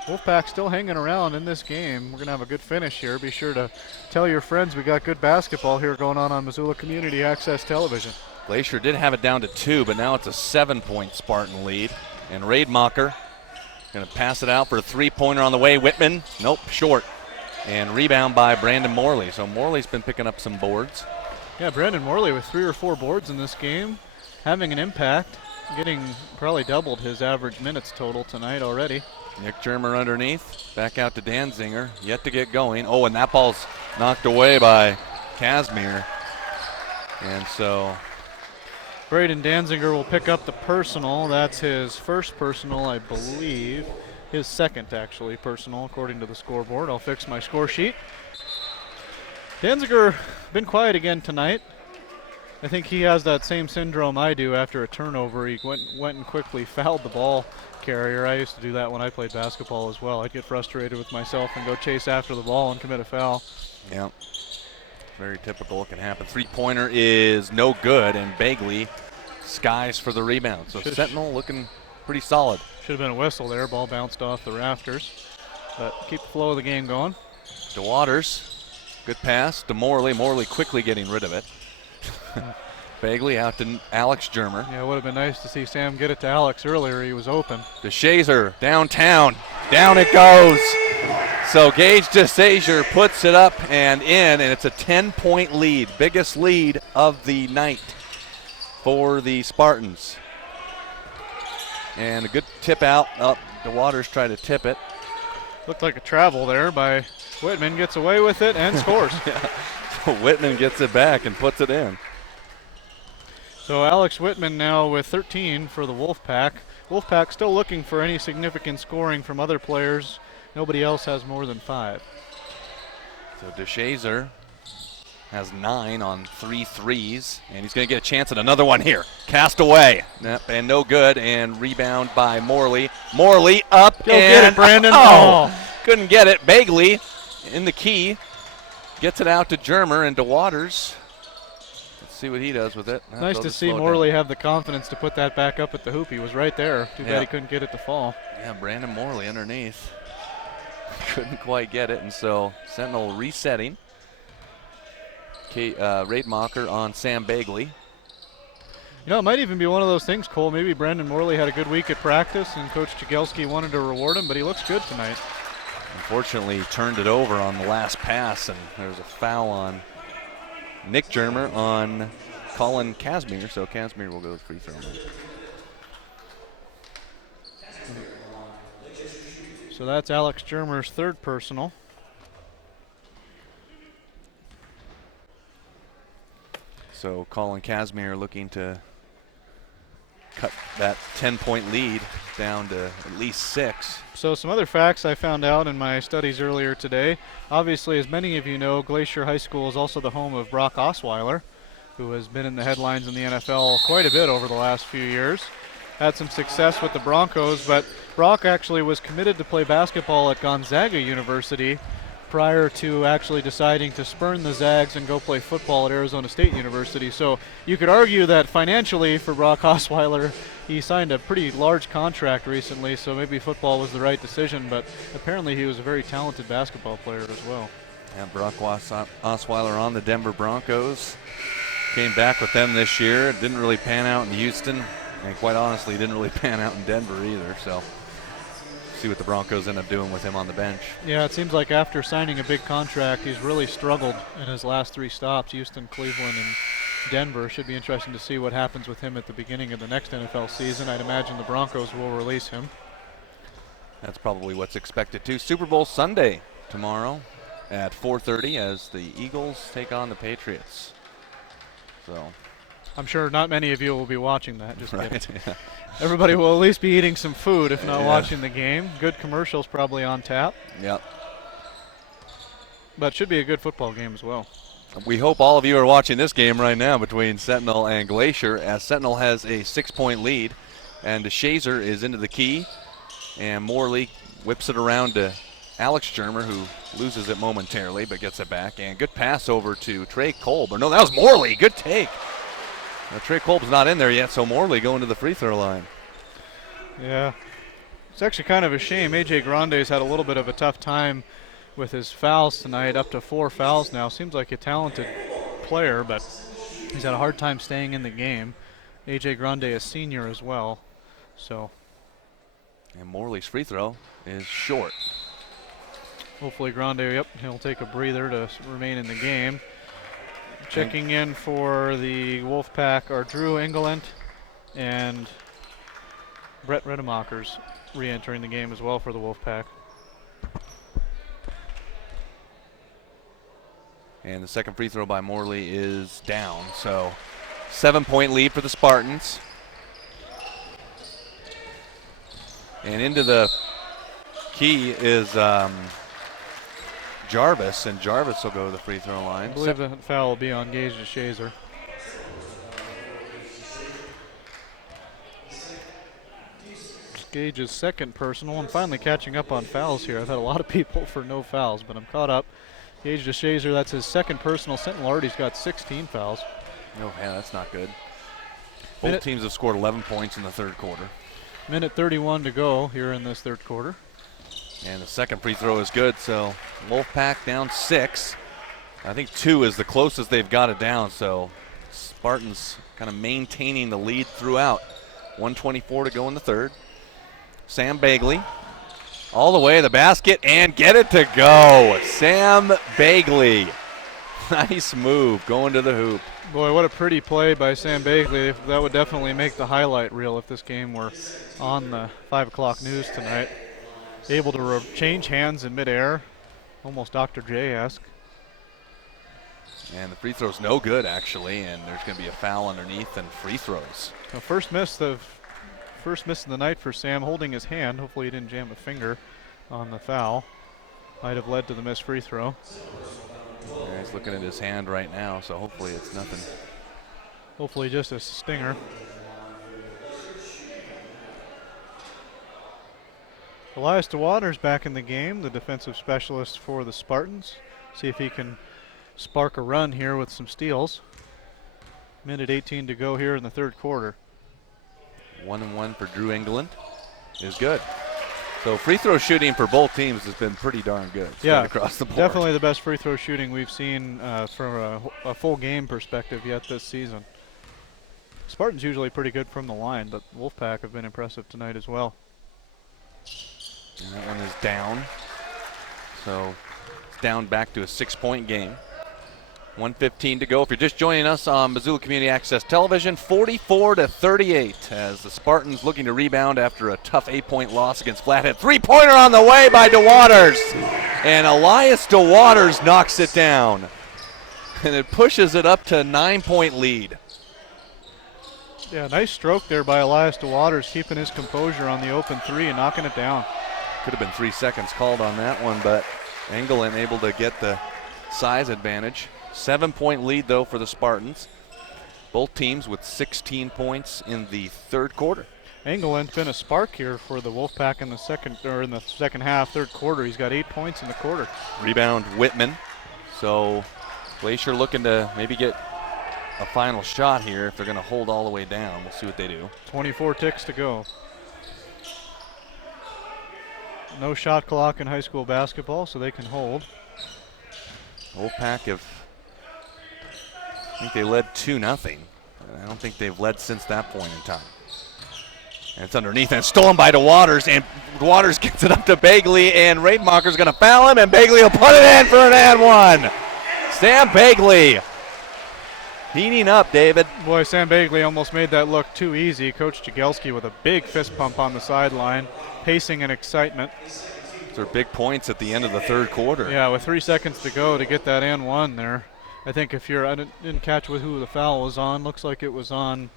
Wolfpack still hanging around in this game. We're going to have a good finish here. Be sure to tell your friends we got good basketball here going on Missoula Community Access Television. Glacier did have it down to 2, but now it's a 7-point Spartan lead. And Rademacher going to pass it out for a 3-pointer on the way. Whitman, nope, short. And rebound by Brandon Morley. So Morley's been picking up some boards. Yeah, Brandon Morley with 3 or 4 boards in this game, having an impact, getting probably doubled his average minutes total tonight already. Nick Germer underneath, back out to Danzinger, yet to get going. Oh, and that ball's knocked away by Casimir. And so Braden Danziger will pick up the personal. That's his first personal, I believe. His second, actually, personal, according to the scoreboard. I'll fix my score sheet. Danziger been quiet again tonight. I think he has that same syndrome I do after a turnover. He went and quickly fouled the ball carrier. I used to do that when I played basketball as well. I'd get frustrated with myself and go chase after the ball and commit a foul. Yeah, very typical. It can happen. 3-pointer is no good, and Bagley skies for the rebound. So Sentinel looking pretty solid. Should have been a whistle there. Ball bounced off the rafters. But keep the flow of the game going. DeWaters, good pass to Morley. Morley quickly getting rid of it. Bagley out to Alex Germer. Yeah, it would have been nice to see Sam get it to Alex earlier. He was open. DeShazer downtown. Down it goes. So Gage DeShazer puts it up and in, and it's a 10-point lead. Biggest lead of the night for the Spartans. And a good tip out. DeWaters tried to tip it. Looked like a travel there by Whitman. Gets away with it and scores. Yeah. Whitman gets it back and puts it in. So Alex Whitman now with 13 for the Wolfpack. Wolfpack still looking for any significant scoring from other players. Nobody else has more than 5. So DeShazer has 9 on 3 threes, and he's going to get a chance at another one here. Cast away, and no good, and rebound by Morley. Morley up, Go get it, Brandon. Couldn't get it. Bagley in the key. Gets it out to Germer and DeWaters. Let's see what he does with it. Nice to see Morley have the confidence to put that back up at the hoop. He was right there. Too bad he couldn't get it to fall. Yeah, Brandon Morley underneath. Couldn't quite get it, and so Sentinel resetting. Rademacher on Sam Bagley. You know, it might even be one of those things, Cole. Maybe Brandon Morley had a good week at practice, and Coach Jagielski wanted to reward him, but he looks good tonight. Unfortunately, turned it over on the last pass, and there's a foul on Nick Germer on Colin Casimir, so Casimir will go to the free throw line. So that's Alex Germer's third personal. So Colin Casimir looking to cut that 10-point lead down to at least 6. So some other facts I found out in my studies earlier today. Obviously, as many of you know, Glacier High School is also the home of Brock Osweiler, who has been in the headlines in the NFL quite a bit over the last few years. Had some success with the Broncos, but Brock actually was committed to play basketball at Gonzaga University prior to actually deciding to spurn the Zags and go play football at Arizona State University. So you could argue that financially for Brock Osweiler, he signed a pretty large contract recently, so maybe football was the right decision, but apparently he was a very talented basketball player as well. Yeah, Brock Osweiler on the Denver Broncos. Came back with them this year. It didn't really pan out in Houston, and quite honestly, didn't really pan out in Denver either, so see what the Broncos end up doing with him on the bench. Yeah, it seems like after signing a big contract, he's really struggled in his last 3 stops, Houston, Cleveland, and Denver. Should be interesting to see what happens with him at the beginning of the next NFL season. I'd imagine the Broncos will release him. That's probably what's expected too. Super Bowl Sunday tomorrow at 4:30 as the Eagles take on the Patriots. So I'm sure not many of you will be watching that. Just right. kidding. Yeah. Everybody will at least be eating some food, if not Yeah. watching the game. Good commercials probably on tap. Yep. But it should be a good football game as well. We hope all of you are watching this game right now between Sentinel and Glacier, as Sentinel has a 6-point lead, and DeShazer is into the key, and Morley whips it around to Alex Germer, who loses it momentarily but gets it back. And good pass over to Trey Kolb. Or no, that was Morley. Good take. Now, Trey Kolb's not in there yet, so Morley going to the free throw line. Yeah. It's actually kind of a shame. A.J. Grande's had a little bit of a tough time with his fouls tonight, up to 4 fouls now. Seems like a talented player, but he's had a hard time staying in the game. A.J. Grande is senior as well, so. And Morley's free throw is short. Hopefully Grande, yep, he'll take a breather to remain in the game. Checking in for the Wolfpack are Drew Engeland and Brett Redemacher's re-entering the game as well for the Wolfpack. And the second free throw by Morley is down, so 7-point lead for the Spartans. And into the key is Jarvis, and Jarvis will go to the free throw line. I believe the foul will be on Gage DeShazer. Gage's second personal, and finally catching up on fouls here. I've had a lot of people for no fouls, but I'm caught up. Gage DeShazer, that's his second personal. Sentinel already's got 16 fouls. Oh, yeah, that's not good. Both teams have scored 11 points in the third quarter. Minute 31 to go here in this third quarter. And the second free throw is good, so Wolfpack down 6. I think 2 is the closest they've got it down, so Spartans kind of maintaining the lead throughout. 1:24 to go in the third. Sam Bagley all the way to the basket and get it to go. Sam Bagley. Nice move going to the hoop. Boy, what a pretty play by Sam Bagley. That would definitely make the highlight reel if this game were on the 5 o'clock news tonight. Able to change hands in midair, almost Dr. J-esque. And the free throw's no good, actually, and there's going to be a foul underneath and free throws. The first miss of the night for Sam, holding his hand. Hopefully he didn't jam a finger on the foul. Might have led to the missed free throw. Yeah, he's looking at his hand right now, so hopefully it's nothing. Hopefully just a stinger. Elias DeWaters back in the game, the defensive specialist for the Spartans. See if he can spark a run here with some steals. Minute 18 to go here in the third quarter. 1-1 for Drew Engeland is good. So free throw shooting for both teams has been pretty darn good. Yeah, across the board. Definitely the best free throw shooting we've seen from a full game perspective yet this season. Spartans usually pretty good from the line, but Wolfpack have been impressive tonight as well. And that one is down. So it's down back to a 6-point game. 1:15 to go. If you're just joining us on Missoula Community Access Television, 44-38 as the Spartans looking to rebound after a tough 8-point loss against Flathead. Three-pointer on the way by DeWaters. And Elias DeWaters knocks it down. And it pushes it up to a 9-point lead. Yeah, nice stroke there by Elias DeWaters, keeping his composure on the open three and knocking it down. Could have been 3 seconds called on that one, but Engeland able to get the size advantage. 7-point lead, though, for the Spartans. Both teams with 16 points in the third quarter. Engeland's been a spark here for the Wolfpack in the second half, third quarter. He's got 8 points in the quarter. Rebound Whitman. So Glacier looking to maybe get a final shot here if they're going to hold all the way down. We'll see what they do. 24 ticks to go. No shot clock in high school basketball, so they can hold. Wolfpack I think they led 2-0. I don't think they've led since that point in time. And it's underneath, and it's stolen by DeWaters, and DeWaters gets it up to Bagley, and Rademacher's going to foul him, and Bagley will put it in for an and one. Sam Bagley heating up, David. Boy, Sam Bagley almost made that look too easy. Coach Jagelski with a big fist pump on the sideline, pacing and excitement. Those are big points at the end of the third quarter. Yeah, with 3 seconds to go to get that and one there. I think if I didn't catch who the foul was on. Looks like it was on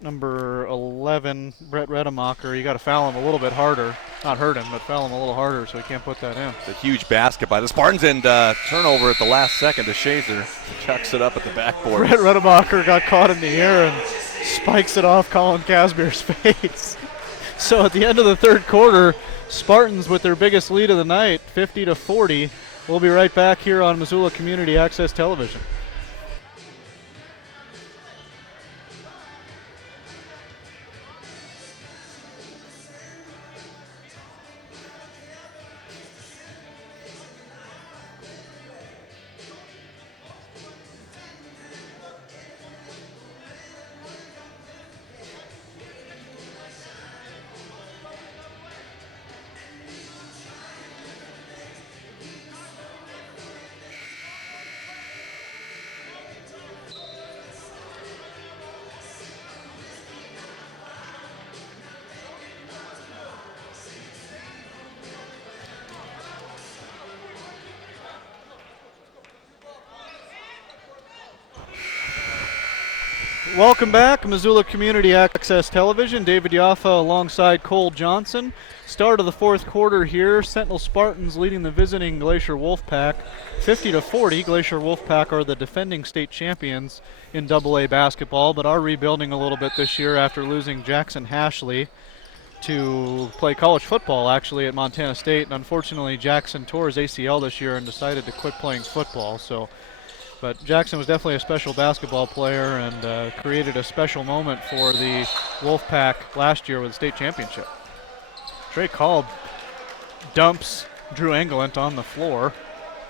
number 11, Brett Redemacher. You got to foul him a little bit harder. Not hurt him, but foul him a little harder so he can't put that in. It's a huge basket by the Spartans, and turnover at the last second to Shazer. Chucks it up at the backboard. Brett Redemacher got caught in the air and spikes it off Colin Casimir's face. So at the end of the third quarter, Spartans with their biggest lead of the night, 50-40. We'll be right back here on Missoula Community Access Television. Welcome back, Missoula Community Access Television. David Yaffa alongside Cole Johnson. Start of the fourth quarter here. Sentinel Spartans leading the visiting Glacier Wolfpack 50-40. Glacier Wolfpack are the defending state champions in AA basketball, but are rebuilding a little bit this year after losing Jackson Hashley to play college football actually at Montana State. And unfortunately, Jackson tore his ACL this year and decided to quit playing football. But Jackson was definitely a special basketball player and created a special moment for the Wolfpack last year with the state championship. Trey Kolb dumps Drew Engelent on the floor.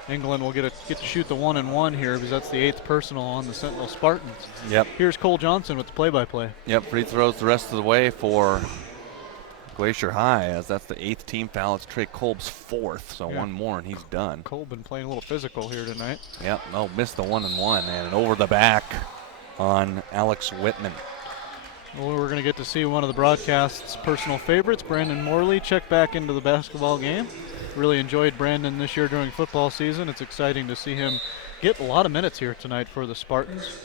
Engelent will get to shoot the 1-and-1 here because that's the 8th personal on the Sentinel Spartans. Yep. Here's Cole Johnson with the play-by-play. Yep, free throws the rest of the way for Glacier High, as that's the 8th team foul. It's Trey Kolb's 4th, so one more and he's done. Kolb been playing a little physical here tonight. Yep, missed the 1-and-1 and over the back on Alex Whitman. Well, we're going to get to see one of the broadcast's personal favorites, Brandon Morley, check back into the basketball game. Really enjoyed Brandon this year during football season. It's exciting to see him get a lot of minutes here tonight for the Spartans.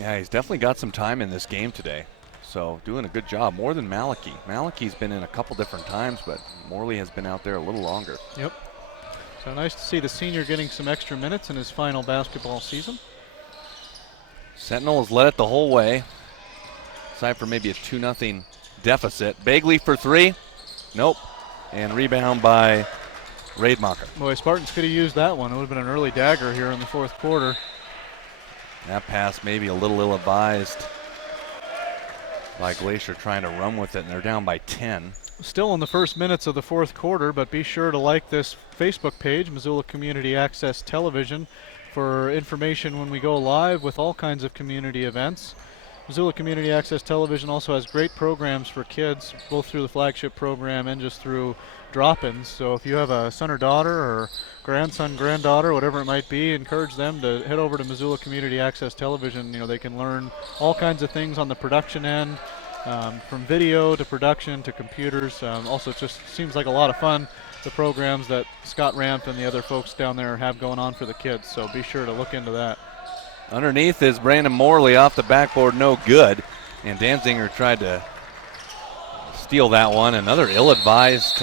Yeah, he's definitely got some time in this game today. So doing a good job, more than Malachy. Malachy's been in a couple different times, but Morley has been out there a little longer. Yep. So nice to see the senior getting some extra minutes in his final basketball season. Sentinel has led it the whole way, aside for maybe a 2-0 deficit. Bagley for 3. Nope. And rebound by Rademacher. Boy, Spartans could have used that one. It would have been an early dagger here in the fourth quarter. That pass maybe a little ill-advised by Glacier, trying to run with it, and they're down by 10. Still in the first minutes of the fourth quarter, but be sure to like this Facebook page, Missoula Community Access Television, for information when we go live with all kinds of community events. Missoula Community Access Television also has great programs for kids, both through the flagship program and just through drop-ins. So if you have a son or daughter or grandson, granddaughter, whatever it might be, encourage them to head over to Missoula Community Access Television. You know, they can learn all kinds of things on the production end, from video to production to computers. Also, it just seems like a lot of fun, the programs that Scott Ramp and the other folks down there have going on for the kids. So be sure to look into that. Underneath is Brandon Morley off the backboard, no good. And Danziger tried to steal that one. Another ill-advised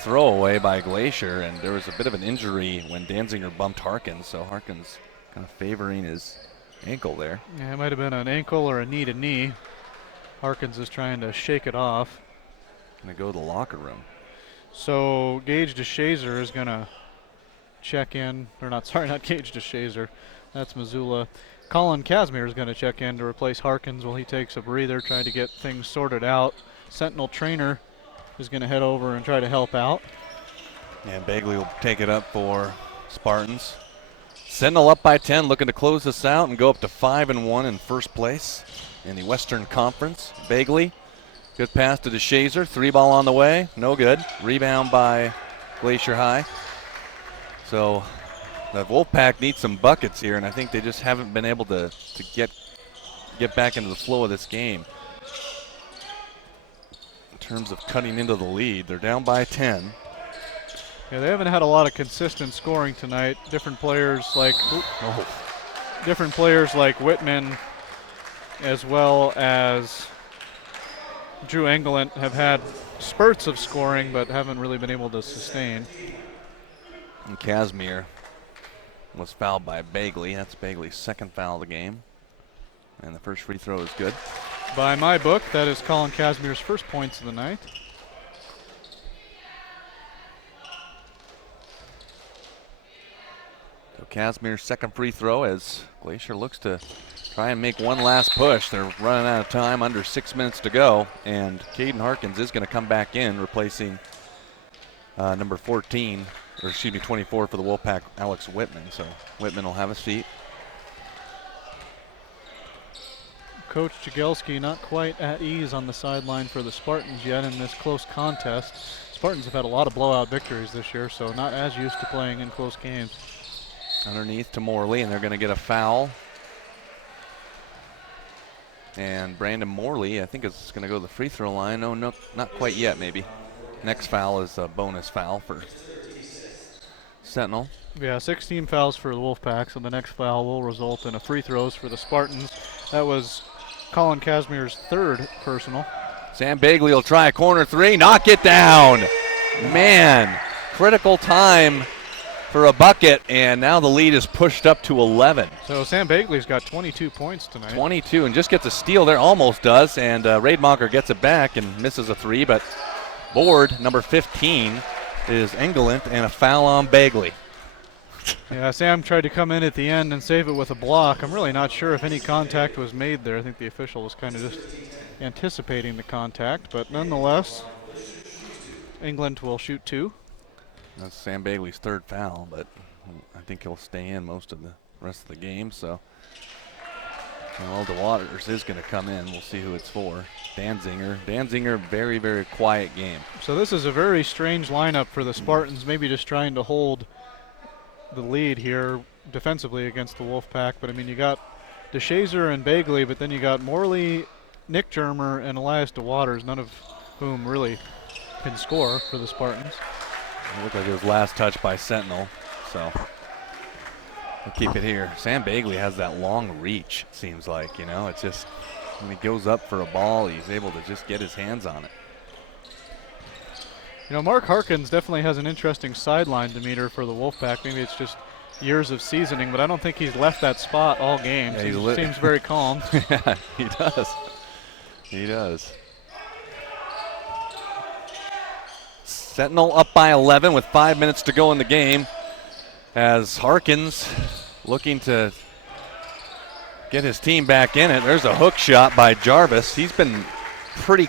throwaway by Glacier, and there was a bit of an injury when Danziger bumped Harkins, so Harkins kind of favoring his ankle there. Yeah, it might have been an ankle or a knee to knee. Harkins is trying to shake it off. Gonna go to the locker room. So Gage DeShazer is gonna check in, or not Gage DeShazer. That's Missoula. Colin Casimir is going to check in to replace Harkins while he takes a breather, trying to get things sorted out. Sentinel Trainer is going to head over and try to help out. And Bagley will take it up for Spartans. Sentinel up by 10, looking to close this out and go up to 5-1 in first place in the Western Conference. Bagley, good pass to DeShazer. 3-ball on the way, no good. Rebound by Glacier High. So the Wolfpack needs some buckets here, and I think they just haven't been able to get back into the flow of this game. In terms of cutting into the lead, they're down by 10. Yeah, they haven't had a lot of consistent scoring tonight. Different players like Whitman, as well as Drew Engelent, have had spurts of scoring, but haven't really been able to sustain. And Casimir was fouled by Bagley. That's Bagley's second foul of the game. And the first free throw is good. By my book, that is Colin Casimir's first points of the night. So Casimir's second free throw as Glacier looks to try and make one last push. They're running out of time, under 6 minutes to go. And Caden Harkins is going to come back in, replacing number 14, or excuse me, 24 for the Wolfpack, Alex Whitman. So Whitman will have a seat. Coach Jagielski not quite at ease on the sideline for the Spartans yet in this close contest. Spartans have had a lot of blowout victories this year, so not as used to playing in close games. Underneath to Morley, and they're going to get a foul. And Brandon Morley, I think, is going to go to the free throw line. No, not quite yet, maybe. Next foul is a bonus foul for Sentinel. Yeah, 16 fouls for the Wolfpack, so the next foul will result in a free throws for the Spartans. That was Colin Casimir's third personal. Sam Bagley will try a corner three, knock it down. Man, critical time for a bucket, and now the lead is pushed up to 11. So Sam Bagley's got 22 points tonight. 22, and just gets a steal there, almost does, and Raidmacher gets it back and misses a three, but board number 15 is Engelent, and a foul on Bagley. Yeah, Sam tried to come in at the end and save it with a block. I'm really not sure if any contact was made there. I think the official was kind of just anticipating the contact, but nonetheless, England will shoot two. That's Sam Bagley's third foul, but I think he'll stay in most of the rest of the game. So, well, DeWaters is going to come in. We'll see who it's for. Danzinger, very, very quiet game. So this is a very strange lineup for the Spartans, maybe just trying to hold the lead here defensively against the Wolfpack. But I mean, you got DeShazer and Bagley, but then you got Morley, Nick Germer, and Elias DeWaters, none of whom really can score for the Spartans. It looked like it was last touch by Sentinel, so we'll keep it here. Sam Bagley has that long reach, it seems like, you know. It's just when he goes up for a ball, he's able to just get his hands on it. You know, Mark Harkins definitely has an interesting sideline demeanor for the Wolfpack. Maybe it's just years of seasoning, but I don't think he's left that spot all game. Yeah, he seems very calm. Yeah, he does. He does. Sentinel up by 11 with 5 minutes to go in the game, as Harkins looking to get his team back in it. There's a hook shot by Jarvis. He was pretty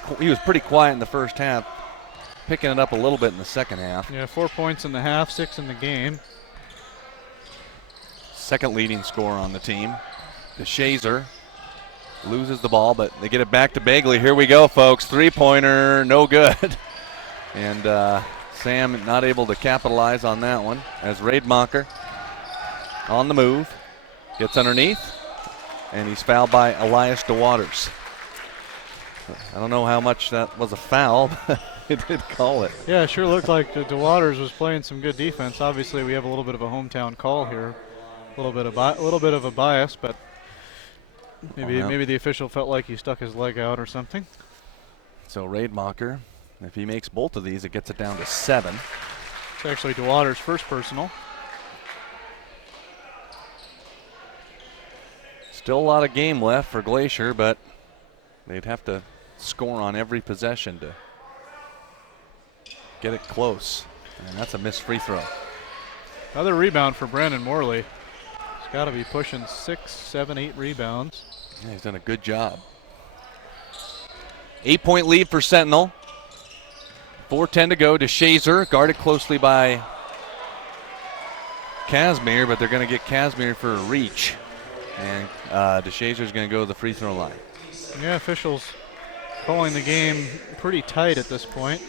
quiet in the first half, picking it up a little bit in the second half. Yeah, 4 points in the half, 6 in the game. Second leading scorer on the team. DeShazer loses the ball, but they get it back to Bagley. Here we go, folks. Three-pointer, no good. And Sam not able to capitalize on that one, as Raidmacher on the move, gets underneath, and he's fouled by Elias DeWaters. I don't know how much that was a foul, but it did call it. Yeah, it sure looked like DeWaters was playing some good defense. Obviously, we have a little bit of a hometown call here, a little bit of a bias, but maybe the official felt like he stuck his leg out or something. So Raidmacher, if he makes both of these, it gets it down to 7. It's actually DeWaters' first personal. Still a lot of game left for Glacier, but they'd have to score on every possession to get it close. And that's a missed free throw. Another rebound for Brandon Morley. He's got to be pushing 6, 7, 8 rebounds. Yeah, he's done a good job. 8-point lead for Sentinel. 4:10 to go. DeShazer guarded closely by Casimir, but they're going to get Casimir for a reach. And DeShazer's going to go to the free throw line. Yeah, officials calling the game pretty tight at this point.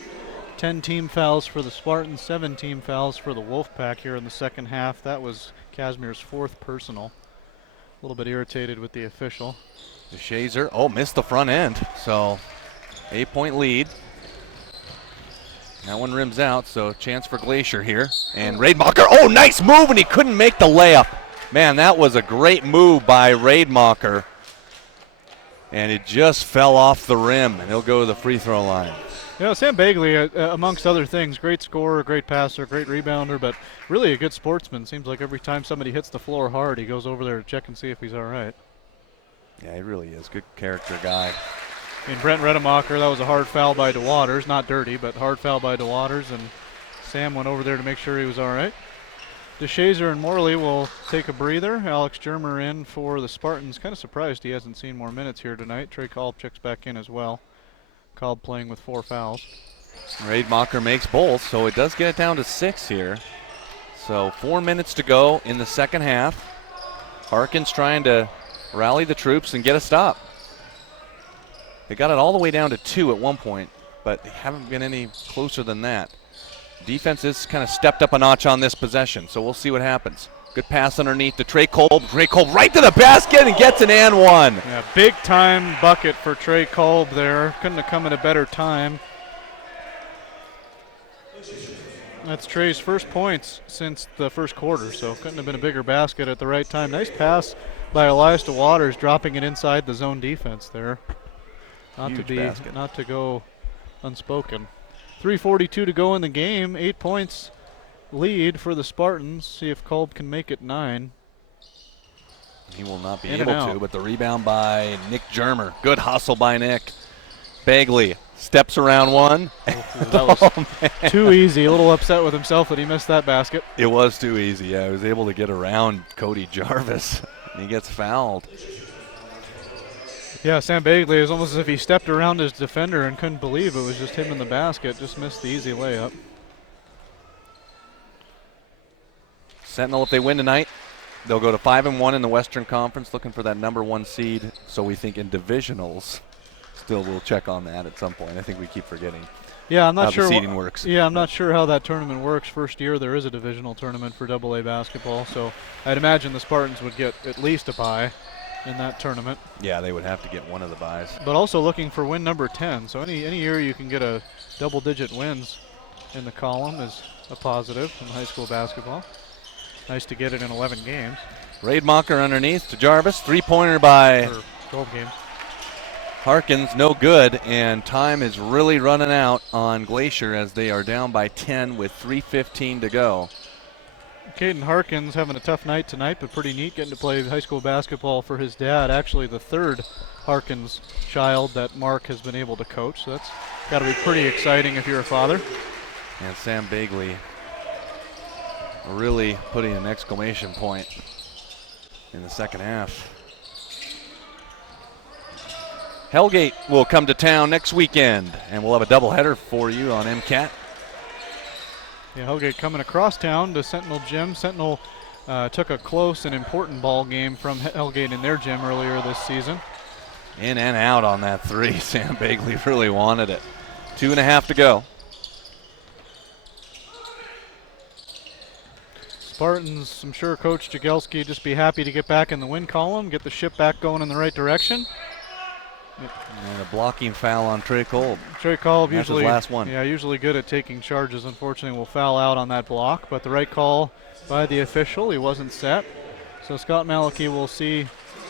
10 team fouls for the Spartans, 7 team fouls for the Wolfpack here in the second half. That was Casimir's fourth personal. A little bit irritated with the official. DeShazer, missed the front end. So 8-point lead. That one rims out, so chance for Glacier here. And Rademacher, oh, nice move, and he couldn't make the layup. Man, that was a great move by Rademacher. And it just fell off the rim, and he'll go to the free throw line. Yeah, Sam Bagley, amongst other things, great scorer, great passer, great rebounder, but really a good sportsman. Seems like every time somebody hits the floor hard, he goes over there to check and see if he's all right. Yeah, he really is. Good character guy. And Brent Rademacher, that was a hard foul by DeWaters. Not dirty, but hard foul by DeWaters, and Sam went over there to make sure he was all right. DeShazer and Morley will take a breather. Alex Germer in for the Spartans. Kind of surprised he hasn't seen more minutes here tonight. Trey Kolb checks back in as well. Kolb playing with 4 fouls. Rademacher makes both, so it does get it down to 6 here. So 4 minutes to go in the second half. Harkins trying to rally the troops and get a stop. They got it all the way down to 2 at one point, but they haven't been any closer than that. Defense has kind of stepped up a notch on this possession, so we'll see what happens. Good pass underneath to Trey Kolb. Trey Kolb right to the basket and gets an and one. Yeah, big time bucket for Trey Kolb there. Couldn't have come at a better time. That's Trey's first points since the first quarter, so couldn't have been a bigger basket at the right time. Nice pass by Elias DeWaters, dropping it inside the zone defense there. Not to go unspoken. 3:42 to go in the game. 8 points lead for the Spartans. See if Kolb can make it 9. He will not be able to, but the rebound by Nick Germer. Good hustle by Nick. Bagley steps around one. That was too easy. A little upset with himself that he missed that basket. It was too easy. Yeah, he was able to get around Cody Jarvis, and he gets fouled. Yeah, Sam Bagley, it was almost as if he stepped around his defender and couldn't believe it was just him in the basket. Just missed the easy layup. Sentinel, if they win tonight, they'll go to 5-1 in the Western Conference, looking for that #1 seed. So we think in divisionals. Still, we'll check on that at some point. I think we keep forgetting. Yeah, I'm not sure how the seeding works. Yeah, I'm not sure how that tournament works. First year there is a divisional tournament for AA basketball, so I'd imagine the Spartans would get at least a bye in that tournament. Yeah, they would have to get one of the byes. But also looking for win number 10. So any year you can get a double-digit wins in the column is a positive in high school basketball. Nice to get it in 11 games. Rademacher underneath to Jarvis. Three-pointer by 12 games. Harkins, no good, and time is really running out on Glacier as they are down by 10 with 3:15 to go. Caden Harkins having a tough night tonight, but pretty neat getting to play high school basketball for his dad. Actually the third Harkins child that Mark has been able to coach. So that's got to be pretty exciting if you're a father. And Sam Bagley really putting an exclamation point in the second half. Hellgate will come to town next weekend, and we'll have a doubleheader for you on MCAT. Yeah, Hellgate coming across town to Sentinel Gym. Sentinel took a close and important ball game from Hellgate in their gym earlier this season. In and out on that three. Sam Bagley really wanted it. 2.5 to go. Spartans, I'm sure Coach Jagelski just be happy to get back in the win column, get the ship back going in the right direction. And a blocking foul on Trey Kolb. Trey Kolb usually, his last one. Yeah, usually good at taking charges. Unfortunately, will foul out on that block, but the right call by the official. He wasn't set. So Scott Malachi will see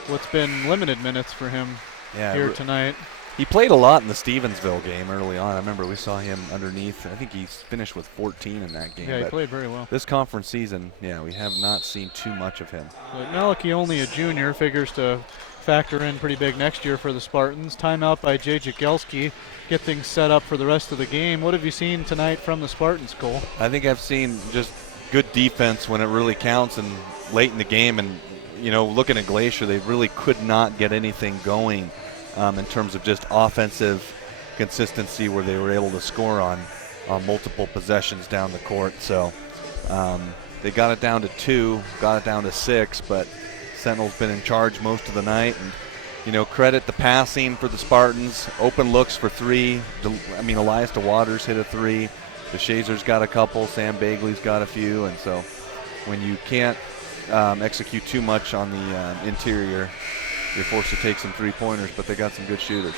what's been limited minutes for him here tonight. He played a lot in the Stevensville game early on. I remember we saw him underneath. I think he finished with 14 in that game. Yeah, he played very well. This conference season, yeah, we have not seen too much of him. But Malachi, only a junior, figures to factor in pretty big next year for the Spartans. Timeout by Jay Jagelski. Get things set up for the rest of the game. What have you seen tonight from the Spartans, Cole? I think I've seen just good defense when it really counts and late in the game. And, you know, looking at Glacier, they really could not get anything going in terms of just offensive consistency where they were able to score on multiple possessions down the court. So they got it down to 2, got it down to 6, but Sentinel's been in charge most of the night, and you know, credit the passing for the Spartans. Open looks for 3. I mean, Elias DeWaters hit a 3. The Shazer's got a couple. Sam Bagley's got a few, and so when you can't execute too much on the interior, you're forced to take some 3-pointers. But they got some good shooters.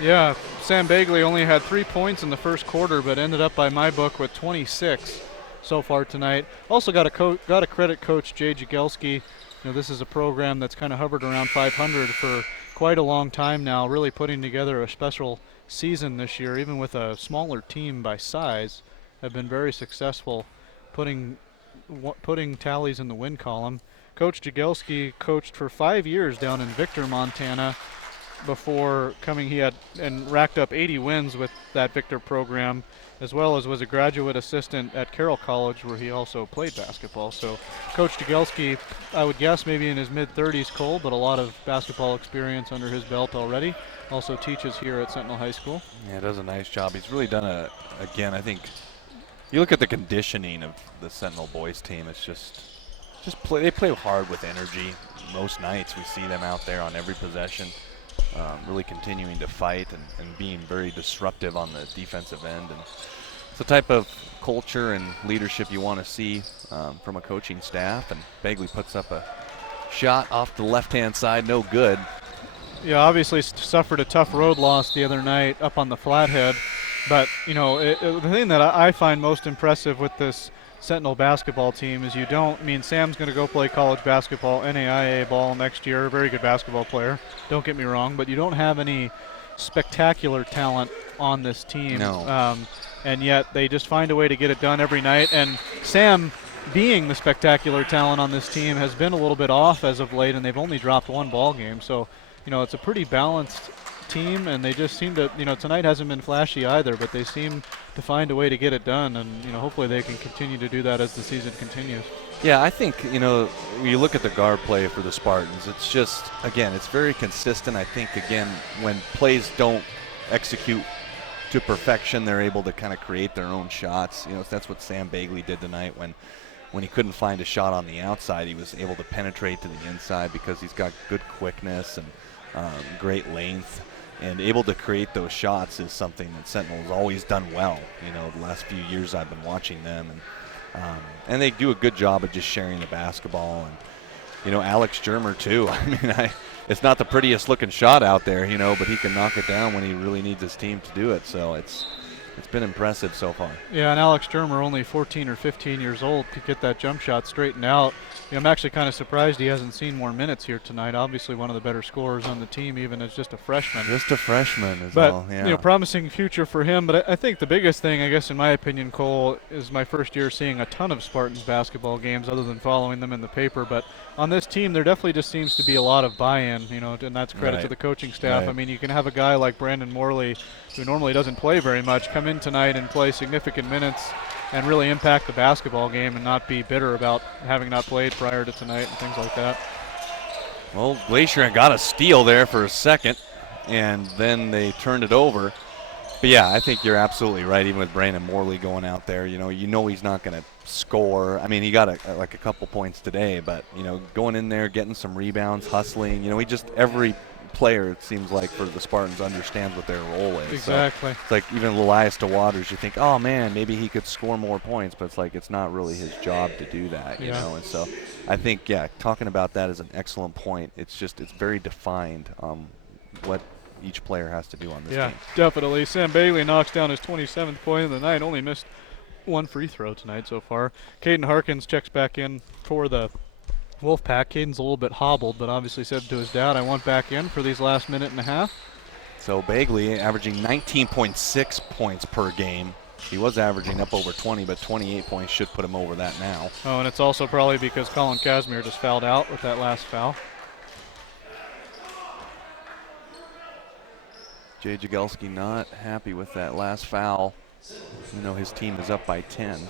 Yeah, Sam Bagley only had 3 points in the first quarter, but ended up by my book with 26 so far tonight. Also got to credit Coach Jay Jagelski. This is a program that's kind of hovered around 500 for quite a long time now, really putting together a special season this year, even with a smaller team by size, have been very successful putting tallies in the win column. Coach Jagelski coached for 5 years down in Victor, Montana. Before coming, he had and racked up 80 wins with that Victor program, as well as was a graduate assistant at Carroll College, where he also played basketball. So Coach Jagelski, I would guess maybe in his mid-30s, Cole, but a lot of basketball experience under his belt already. Also teaches here at Sentinel High School. Yeah, does a nice job. He's really done again, I think, you look at the conditioning of the Sentinel boys team, it's just they play hard with energy. Most nights we see them out there on every possession. Really continuing to fight and being very disruptive on the defensive end. And it's the type of culture and leadership you want to see from a coaching staff. And Bagley puts up a shot off the left-hand side, no good. Yeah, obviously suffered a tough road loss the other night up on the Flathead. But, the thing that I find most impressive with this Sentinel basketball team is Sam's going to go play college basketball, NAIA ball next year, very good basketball player, don't get me wrong, but you don't have any spectacular talent on this team. No. And yet they just find a way to get it done every night. And Sam, being the spectacular talent on this team, has been a little bit off as of late, and they've only dropped one ball game. So, it's a pretty balanced team, and they just seem to, tonight hasn't been flashy either, but they seem to find a way to get it done, and hopefully they can continue to do that as the season continues. Yeah, I think, when you look at the guard play for the Spartans, it's just, again, it's very consistent. I think, again, when plays don't execute to perfection, they're able to kind of create their own shots. That's what Sam Bagley did tonight when he couldn't find a shot on the outside. He was able to penetrate to the inside because he's got good quickness and great length. And able to create those shots is something that Sentinel has always done well. The last few years I've been watching them, and they do a good job of just sharing the basketball. And Alex Germer too. I mean, it's not the prettiest looking shot out there, but he can knock it down when he really needs his team to do it. So it's been impressive so far. Yeah, and Alex Germer, only 14 or 15 years old, to get that jump shot straightened out. I'm actually kind of surprised he hasn't seen more minutes here tonight. Obviously one of the better scorers on the team, even as just a freshman. Just a freshman as but, well, yeah. Promising future for him. But I think the biggest thing, I guess, in my opinion, Cole, is my first year seeing a ton of Spartans basketball games other than following them in the paper. But on this team, there definitely just seems to be a lot of buy-in, and that's credit to the coaching staff. Right. I mean, you can have a guy like Brandon Morley, who normally doesn't play very much, come in tonight and play significant minutes and really impact the basketball game and not be bitter about having not played prior to tonight and things like that. Well, Glacier got a steal there for a second, and then they turned it over. But, yeah, I think you're absolutely right, even with Brandon Morley going out there. He's not going to score. I mean, he got a couple points today, but, going in there, getting some rebounds, hustling. Every player, it seems like, for the Spartans understands what their role is. Exactly. So it's like even Elias DeWaters, you think, oh man, maybe he could score more points, but it's like it's not really his job to do that, you know. And so I think, talking about that is an excellent point. It's very defined what each player has to do on this team. Yeah, definitely. Sam Bailey knocks down his 27th point of the night, only missed one free throw tonight so far. Caden Harkins checks back in for the Wolfpack. Caden's a little bit hobbled, but obviously said to his dad, I want back in for these last minute and a half. So Bagley averaging 19.6 points per game. He was averaging up over 20, but 28 points should put him over that now. Oh, and it's also probably because Colin Casimir just fouled out with that last foul. Jay Jagelski not happy with that last foul. His team is up by 10.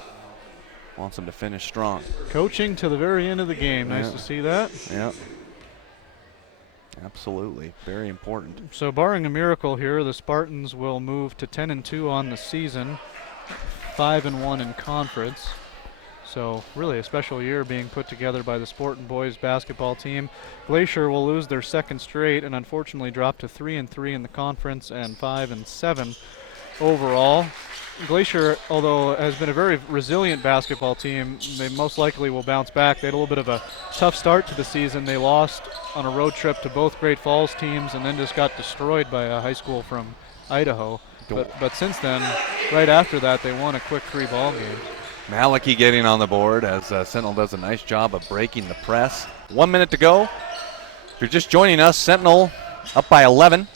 Wants him to finish strong. Coaching to the very end of the game. Nice to see that. Yeah. Absolutely. Very important. So barring a miracle here, the Spartans will move to 10-2 on the season, 5-1 in conference. So really a special year being put together by the Spartan boys basketball team. Glacier will lose their second straight and unfortunately drop to 3-3 in the conference and 5-7 overall. Glacier, although has been a very resilient basketball team, they most likely will bounce back. They had a little bit of a tough start to the season. They lost on a road trip to both Great Falls teams and then just got destroyed by a high school from Idaho. But since then, right after that, they won a quick 3 ball games. Maliki getting on the board as Sentinel does a nice job of breaking the press. 1 minute to go. If you're just joining us, Sentinel up by 11.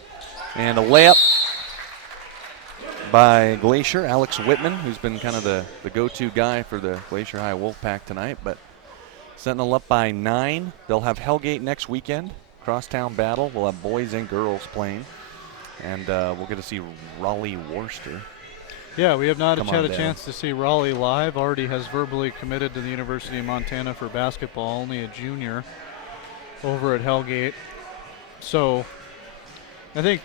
And a layup by Glacier, Alex Whitman, who's been kind of the go-to guy for the Glacier High Wolfpack tonight. But Sentinel up by 9. They'll have Hellgate next weekend. Crosstown battle. We'll have boys and girls playing. And we'll get to see Raleigh Worcester. Yeah, we have not had a chance to see Raleigh live. Already has verbally committed to the University of Montana for basketball, only a junior over at Hellgate. So I think,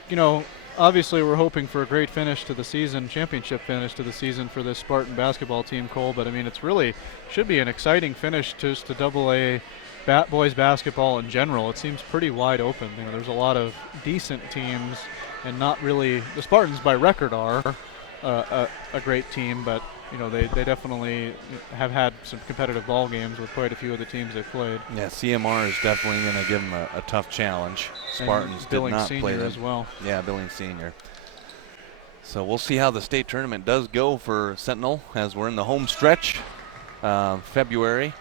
obviously we're hoping for a great finish to the season, championship finish to the season for this Spartan basketball team, Cole. But I mean, it's really should be an exciting finish just to AA boys basketball in general. It seems pretty wide open. There's a lot of decent teams, and not really the Spartans by record are a great team, but they definitely have had some competitive ball games with quite a few of the teams they've played. Yeah, CMR is definitely going to give them a tough challenge. Spartans did not play them as well. Yeah, Billings Senior. So we'll see how the state tournament does go for Sentinel as we're in the home stretch, February.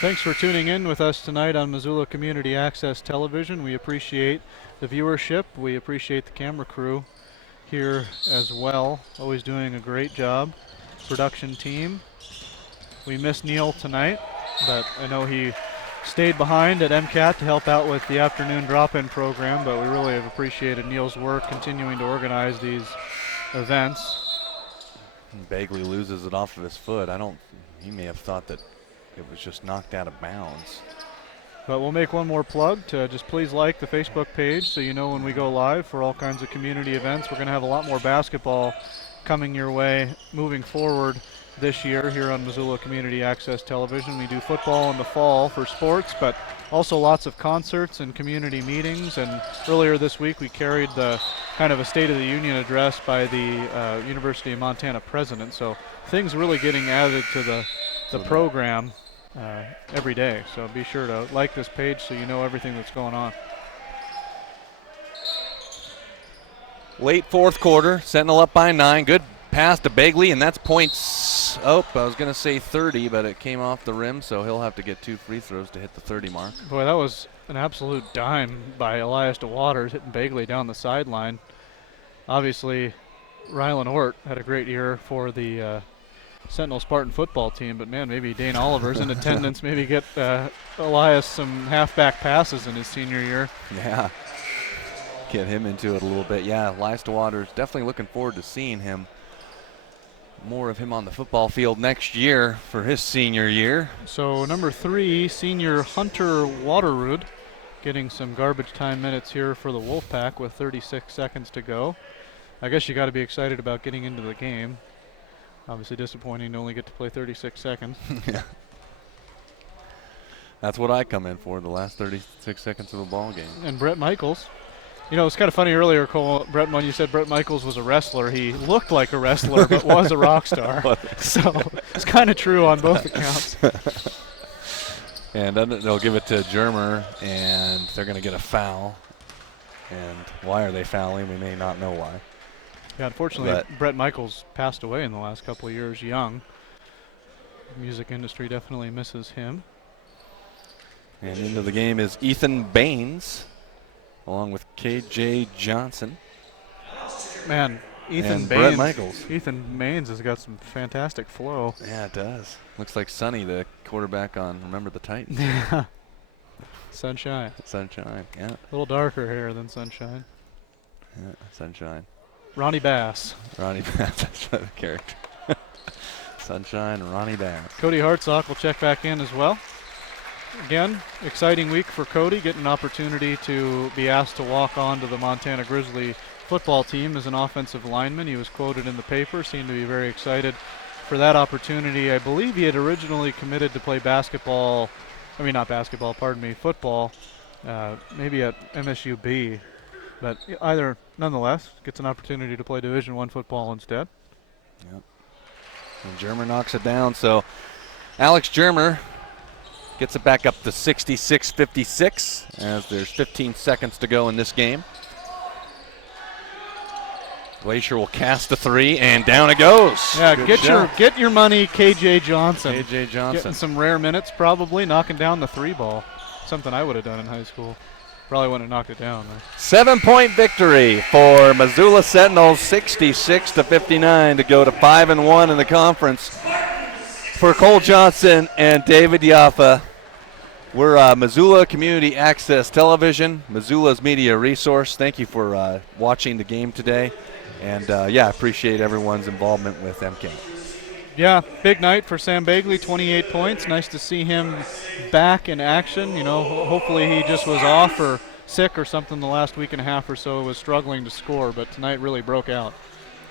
Thanks for tuning in with us tonight on Missoula Community Access Television. We appreciate the viewership. We appreciate the camera crew here as well, always doing a great job. Production team. We miss Neil tonight, but I know he stayed behind at MCAT to help out with the afternoon drop-in program, but we really have appreciated Neil's work continuing to organize these events. Bagley loses it off of his foot. He may have thought that it was just knocked out of bounds. But we'll make one more plug to just please like the Facebook page so you know when we go live for all kinds of community events. We're going to have a lot more basketball coming your way moving forward this year here on Missoula Community Access Television. We do football in the fall for sports, but also lots of concerts and community meetings. And earlier this week we carried the kind of a State of the Union address by the University of Montana president. So things really getting added to the program every day. So be sure to like this page so you know everything that's going on. Late fourth quarter, Sentinel up by 9. Good pass to Bagley, and that's points. Oh, I was going to say 30, but it came off the rim, so he'll have to get 2 free throws to hit the 30 mark. Boy, that was an absolute dime by Elias DeWaters hitting Bagley down the sideline. Obviously, Rylan Hort had a great year for the Sentinel Spartan football team, but man, maybe Dane Oliver's in attendance. Maybe get Elias some halfback passes in his senior year. Yeah, get him into it a little bit. Yeah, Elias DeWaters, definitely looking forward to seeing him. More of him on the football field next year for his senior year. So number 3, senior Hunter Waterrood, getting some garbage time minutes here for the Wolfpack with 36 seconds to go. I guess you got to be excited about getting into the game. Obviously disappointing to only get to play 36 seconds. Yeah. That's what I come in for, the last 36 seconds of a ball game. And Brett Michaels. It's kind of funny earlier, Cole, Brett, when you said Brett Michaels was a wrestler, he looked like a wrestler but was a rock star. So it's kind of true on both accounts. And then they'll give it to Germer, and they're going to get a foul. And why are they fouling? We may not know why. Yeah, unfortunately, Brett Michaels passed away in the last couple of years young. The music industry definitely misses him. And into the game is Ethan Baines, along with KJ Johnson. Man, Ethan Baines has got some fantastic flow. Yeah, it does. Looks like Sonny, the quarterback on Remember the Titans. Yeah. Sunshine. Sunshine, yeah. A little darker hair than Sunshine. Yeah, Sunshine. Ronnie Bass. Ronnie Bass, that's the character. Sunshine and Ronnie Bass. Cody Hartsock will check back in as well. Again, exciting week for Cody, getting an opportunity to be asked to walk on to the Montana Grizzly football team as an offensive lineman. He was quoted in the paper, seemed to be very excited for that opportunity. I believe he had originally committed to play football, maybe at MSUB. But either, nonetheless, gets an opportunity to play Division I football instead. Yep. And Germer knocks it down, so Alex Germer gets it back up to 66-56 as there's 15 seconds to go in this game. Glacier will cast a three, and down it goes. Yeah, Good get your money, KJ Johnson. KJ Johnson. Getting some rare minutes, probably knocking down the 3-ball. Something I would have done in high school. Probably wouldn't have knocked it down, though. 7-point victory for Missoula Sentinels, 66-59 to go to 5-1 in the conference. For Cole Johnson and David Yaffa, we're Missoula Community Access Television, Missoula's media resource. Thank you for watching the game today. And, yeah, appreciate everyone's involvement with MK. Yeah, big night for Sam Bagley, 28 points. Nice to see him back in action. You know, hopefully he just was off or sick or something the last week and a half or so, was struggling to score, but tonight really broke out.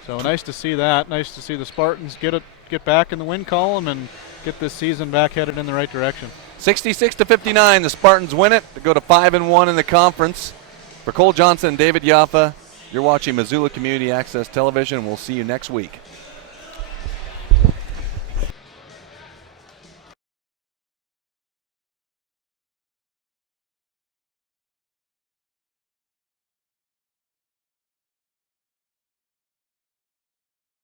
So nice to see that. Nice to see the Spartans get back in the win column and get this season back headed in the right direction. 66-59, the Spartans win it to go to 5-1 in the conference. For Cole Johnson and David Yaffa, you're watching Missoula Community Access Television. We'll see you next week.